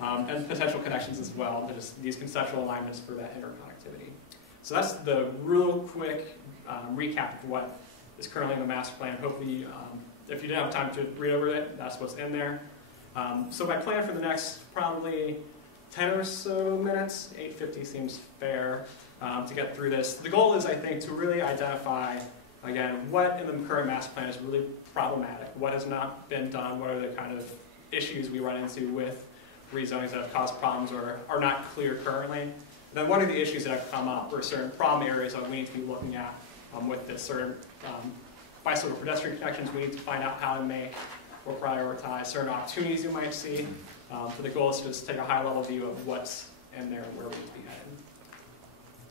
And potential connections as well, just these conceptual alignments for that interconnectivity. So that's the real quick recap of what is currently in the master plan. Hopefully, if you didn't have time to read over it, that's what's in there. So my plan for the next probably 10 or so minutes, 8:50 seems fair to get through this. The goal is, I think, to really identify, again, what in the current master plan is really problematic, what has not been done, what are the kind of issues we run into with rezonings that have caused problems or are not clear currently. And then what are the issues that have come up or certain problem areas that we need to be looking at with this certain bicycle pedestrian connections we need to find out how to make or prioritize, certain opportunities you might see. So the goal is to just take a high-level view of what's in there and where we need to be headed.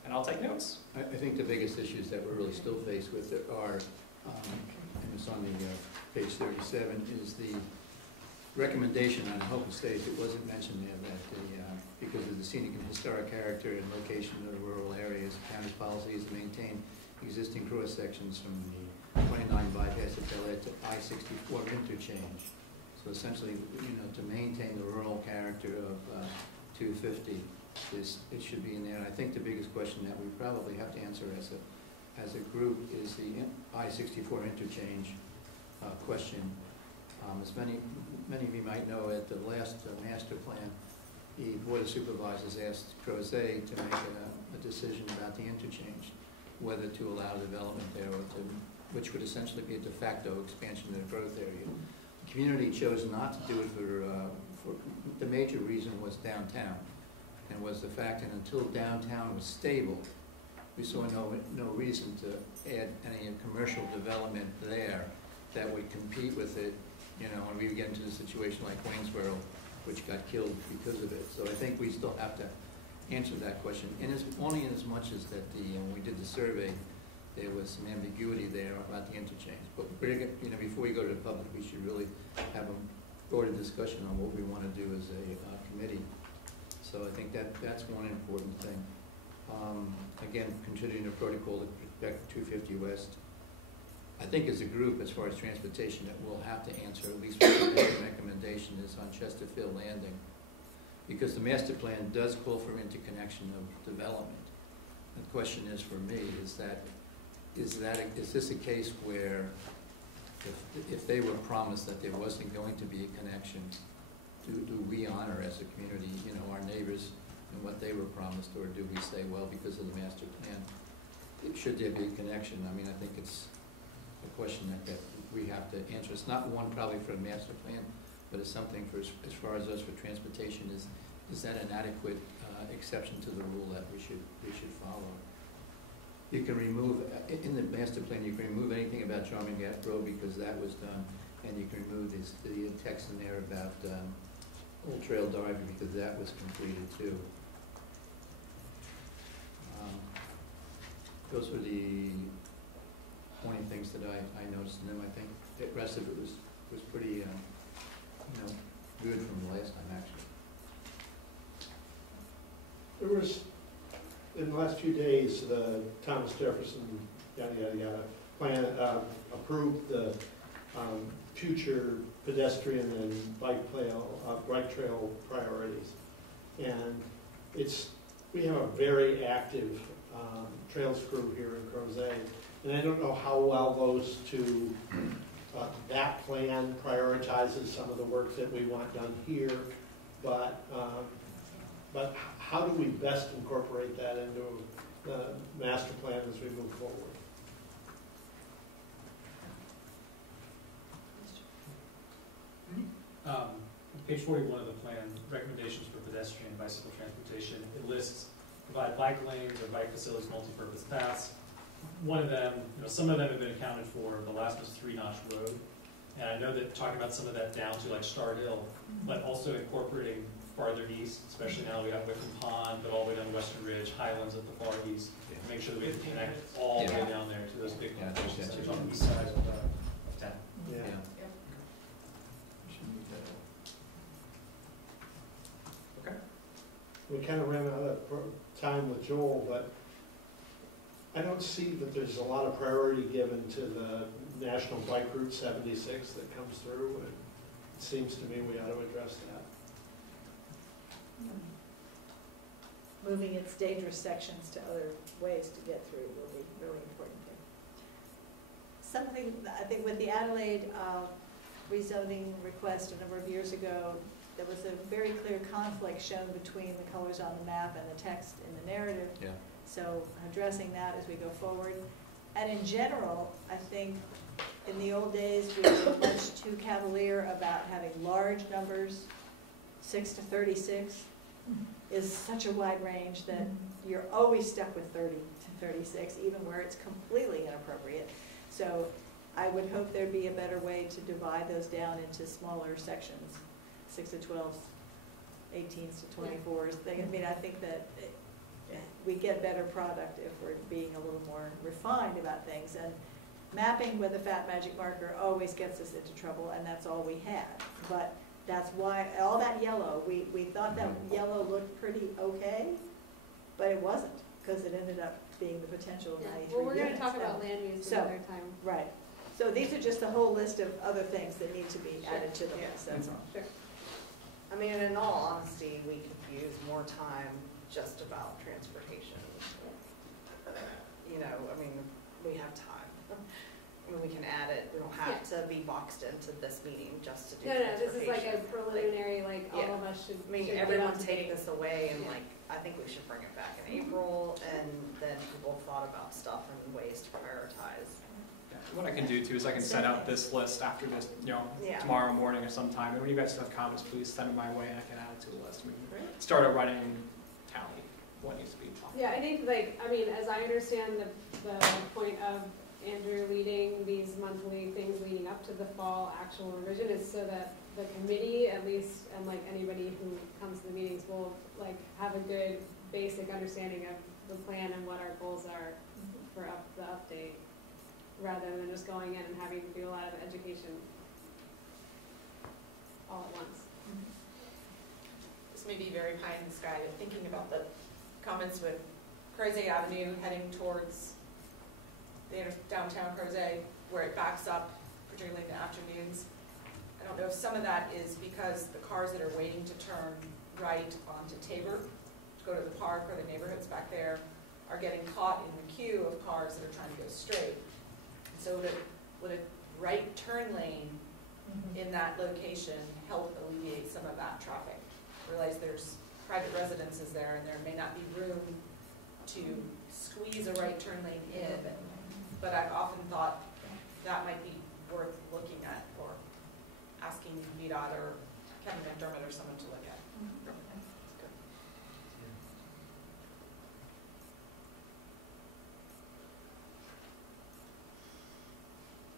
And I'll take notes. I think the biggest issues that we're really still faced with are, and it's on the page 37, is the recommendation on open space. It wasn't mentioned there that because of the scenic and historic character and location of the rural areas, the county's policy is to maintain existing cross sections from the 29 bypass at Bel Air to I-64 interchange. So essentially, to maintain the rural character of 250, it should be in there. And I think the biggest question that we probably have to answer as a group is the I-64 interchange question. As many of you might know, at the last master plan, the Board of Supervisors asked Crozet to make a decision about the interchange, whether to allow development there or which would essentially be a de facto expansion of the growth area. The community chose not to do it for the major reason was downtown, and was the fact that until downtown was stable, we saw no reason to add any commercial development there that would compete with it, when we get into a situation like Waynesboro, which got killed because of it. So I think we still have to answer that question, only in as much as that when we did the survey, there was some ambiguity there about the interchange. But before we go to the public, we should really have a broader discussion on what we want to do as a committee. So I think that's one important thing. Again, contributing to protocol to protect 250 West. I think as a group, as far as transportation, that we'll have to answer, at least for the recommendation is on Chesterfield Landing. Because the master plan does call for interconnection of development. The question is for me, is this a case where if they were promised that there wasn't going to be a connection, do we honor as a community, you know, our neighbors and what they were promised, or do we say, well, because of the master plan, should there be a connection? I mean, I think it's a question that we have to answer. It's not one probably for the master plan, but it's something for, as far as us for transportation, is that an adequate exception to the rule that we should follow? You can remove, in the master plan, you can remove anything about Drummond Gap Road because that was done, and you can remove the text in there about Old Trail Drive because that was completed too. Those were the only things that I noticed in them. I think the rest of it was pretty, you know, good from the last time actually. There was, in the last few days, the Thomas Jefferson, yada, yada, yada, plan approved the future pedestrian and bike trail priorities. And we have a very active trails crew here in Crozet. And I don't know how well those two, that plan prioritizes some of the work that we want done here, but how do we best incorporate that into the master plan as we move forward? Page 41 of the plan, recommendations for pedestrian and bicycle transportation. It lists provide bike lanes or bike facilities, multi-purpose paths. One of them, you know, some of them have been accounted for. The last was 3 Notch Road. And I know that talking about some of that down to like Star Hill, but also incorporating farther east, especially now we got Wickham Pond, but all the way down Western Ridge, Highlands at the far east. Yeah. Make sure that we can connect all the way down there to those big locations that are on the east side of town. Yeah. Okay. We kind of ran out of time with Joel, but I don't see that there's a lot of priority given to the National Bike Route 76 that comes through, and it seems to me we ought to address that. Moving its dangerous sections to other ways to get through will be really important thing. Something, I think with the Adelaide rezoning request a number of years ago, there was a very clear conflict shown between the colors on the map and the text in the narrative. Yeah. So addressing that as we go forward. And in general, I think in the old days, we were much too cavalier about having large numbers. 6 to 36 is such a wide range that you're always stuck with 30 to 36, even where it's completely inappropriate. So I would hope there'd be a better way to divide those down into smaller sections, 6 to 12s, 18s to 24s. I mean, I think that we get better product if we're being a little more refined about things. And mapping with a fat magic marker always gets us into trouble, and that's all we had. But that's why all that yellow, we thought that yellow looked pretty okay, but it wasn't, because it ended up being the potential of 93 Well, we're going to units. talk about land use another time. Right. So these are just a whole list of other things that need to be added to the list, that's all. Sure. I mean, in all honesty, we could use more time just about transportation. You know, I mean, we have time. I mean, we can add it, we don't have to be boxed into this meeting just to do No, this is like a transportation. preliminary, like all of us should. I mean, should everyone get up to take date. this away and like, I think we should bring it back in April, and then people have thought about stuff and ways to prioritize. What I can do too is I can send out this list after this, you know, tomorrow morning or sometime. And when you guys have comments, please send them my way and I can add it to the list. We can start a running tally of what needs to be talked. Yeah, I think like, I mean, as I understand the point of Andrew leading these monthly things leading up to the fall actual revision is so that the committee, at least, and like anybody who comes to the meetings will like have a good basic understanding of the plan and what our goals are for the update, rather than just going in and having to do a lot of education all at once. This may be very pie in the sky, but thinking about the comments with Crozet Avenue heading towards the downtown Crozet, where it backs up, particularly in the afternoons. I don't know if some of that is because the cars that are waiting to turn right onto Tabor to go to the park or the neighborhoods back there are getting caught in the queue of cars that are trying to go straight. So would it right turn lane in that location help alleviate some of that traffic. Realize there's private residences there and there may not be room to squeeze a right turn lane in, but I've often thought that might be worth looking at or asking VDOT or Kevin McDermott or someone to look at.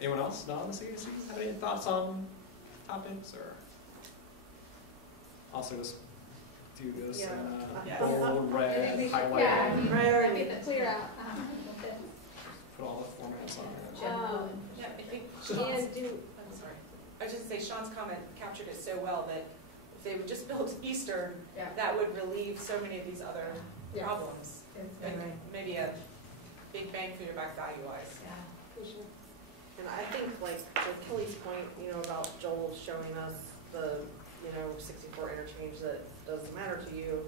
Anyone else not on the CAC have any thoughts on topics, or also just do this bold, red, highlight, Yeah, I mean, clear out. put all the formats on Yeah, I think And do, I'm sorry. I was just say Sean's comment captured it so well that if they would just build Eastern, that would relieve so many of these other problems. And maybe a big bang for your buck value-wise. for sure. And I think, like, to Kelly's point, you know, about Joel showing us the, 64 interchange that doesn't matter to you,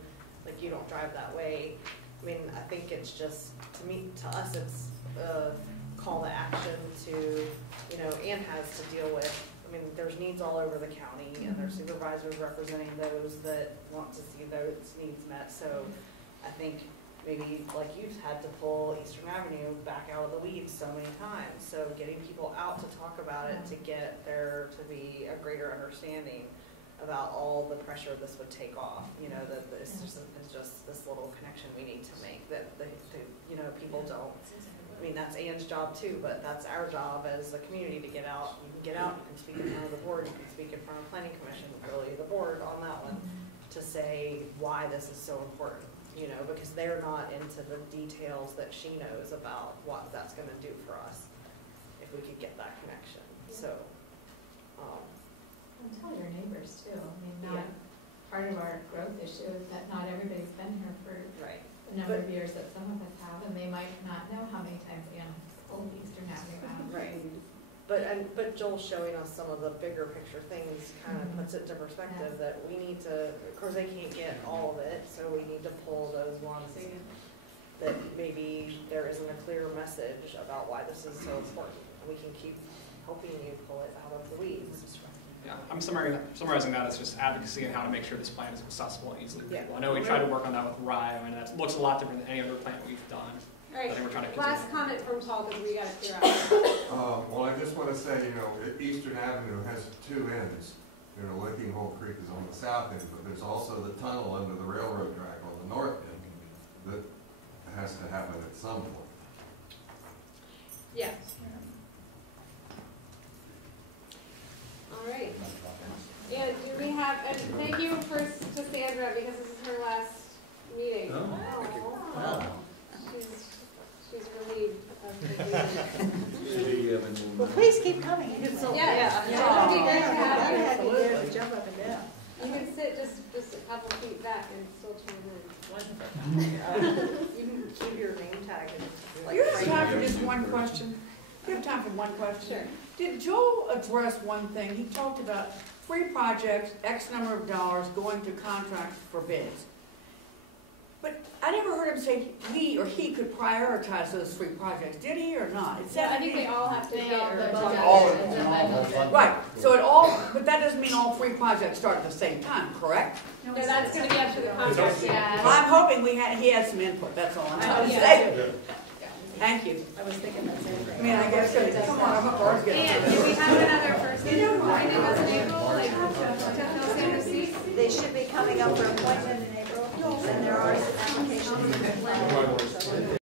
like, you don't drive that way. I mean, I think it's just, to us, it's a call to action to, Ann has to deal with. I mean, there's needs all over the county, and there's supervisors representing those that want to see those needs met. So I think maybe, like, you've had to pull Eastern Avenue back out of the weeds so many times. So getting people out to talk about it, to get there to be a greater understanding about all the pressure this would take off, that this is just this little connection we need to make, that people don't. I mean, that's Ann's job too, but that's our job as a community to get out. You can get out, you can speak in front of the board, you can speak in front of planning commission, really the board on that one, to say why this is so important, because they're not into the details that she knows about what that's gonna do for us if we could get that connection, so. And tell your neighbors too. I mean, part of our growth issue is that not everybody's been here for the number of years that some of us have, and they might not know how many times Ann has pulled Eastern Avenue out. Right. But Joel's showing us some of the bigger picture things, kind of puts it into perspective that we need to, of course they can't get all of it, so we need to pull those ones that maybe there isn't a clear message about why this is so important. We can keep helping you pull it out of the weeds. Yeah, I'm summarizing that as just advocacy and how to make sure this plan is accessible and easily readable. I know we tried to work on that with Rye, and that looks a lot different than any other plan we've done. All right, I think we're trying to continue. last comment from Paul, because we got to clear out. Well, I just want to say, Eastern Avenue has two ends. Licking Hole Creek is on the south end, but there's also the tunnel under the railroad track on the north end that has to happen at some point. Yes. All right. Yeah, do we have, and thank you first to Sandra, because this is her last meeting. Oh. She's relieved of the meeting. Well, please keep coming. Yeah. It would be Yeah. great to have you there to jump up and down. You can sit just a couple feet back and still turn in. You can keep your name tag and You have time for just one question? You have time for one question? Sure. Did Joel address one thing? He talked about 3 projects, X number of dollars going to contracts for bids. But I never heard him say he could prioritize those 3 projects. Did he or not? It I think we all have to They get all- our the budget. budget. Right, so it all, but that doesn't mean all 3 projects start at the same time, correct? No, that's going to be up to the contract. Yeah. I'm hoping he has some input, that's all I'm trying to say. Thank you. I was thinking that same thing. I mean, I guess, come on, I hope ours gets. And do we have another person joining us in April, like, to fill Sandra's seat? They should be coming up for appointment in April, and there are some applications.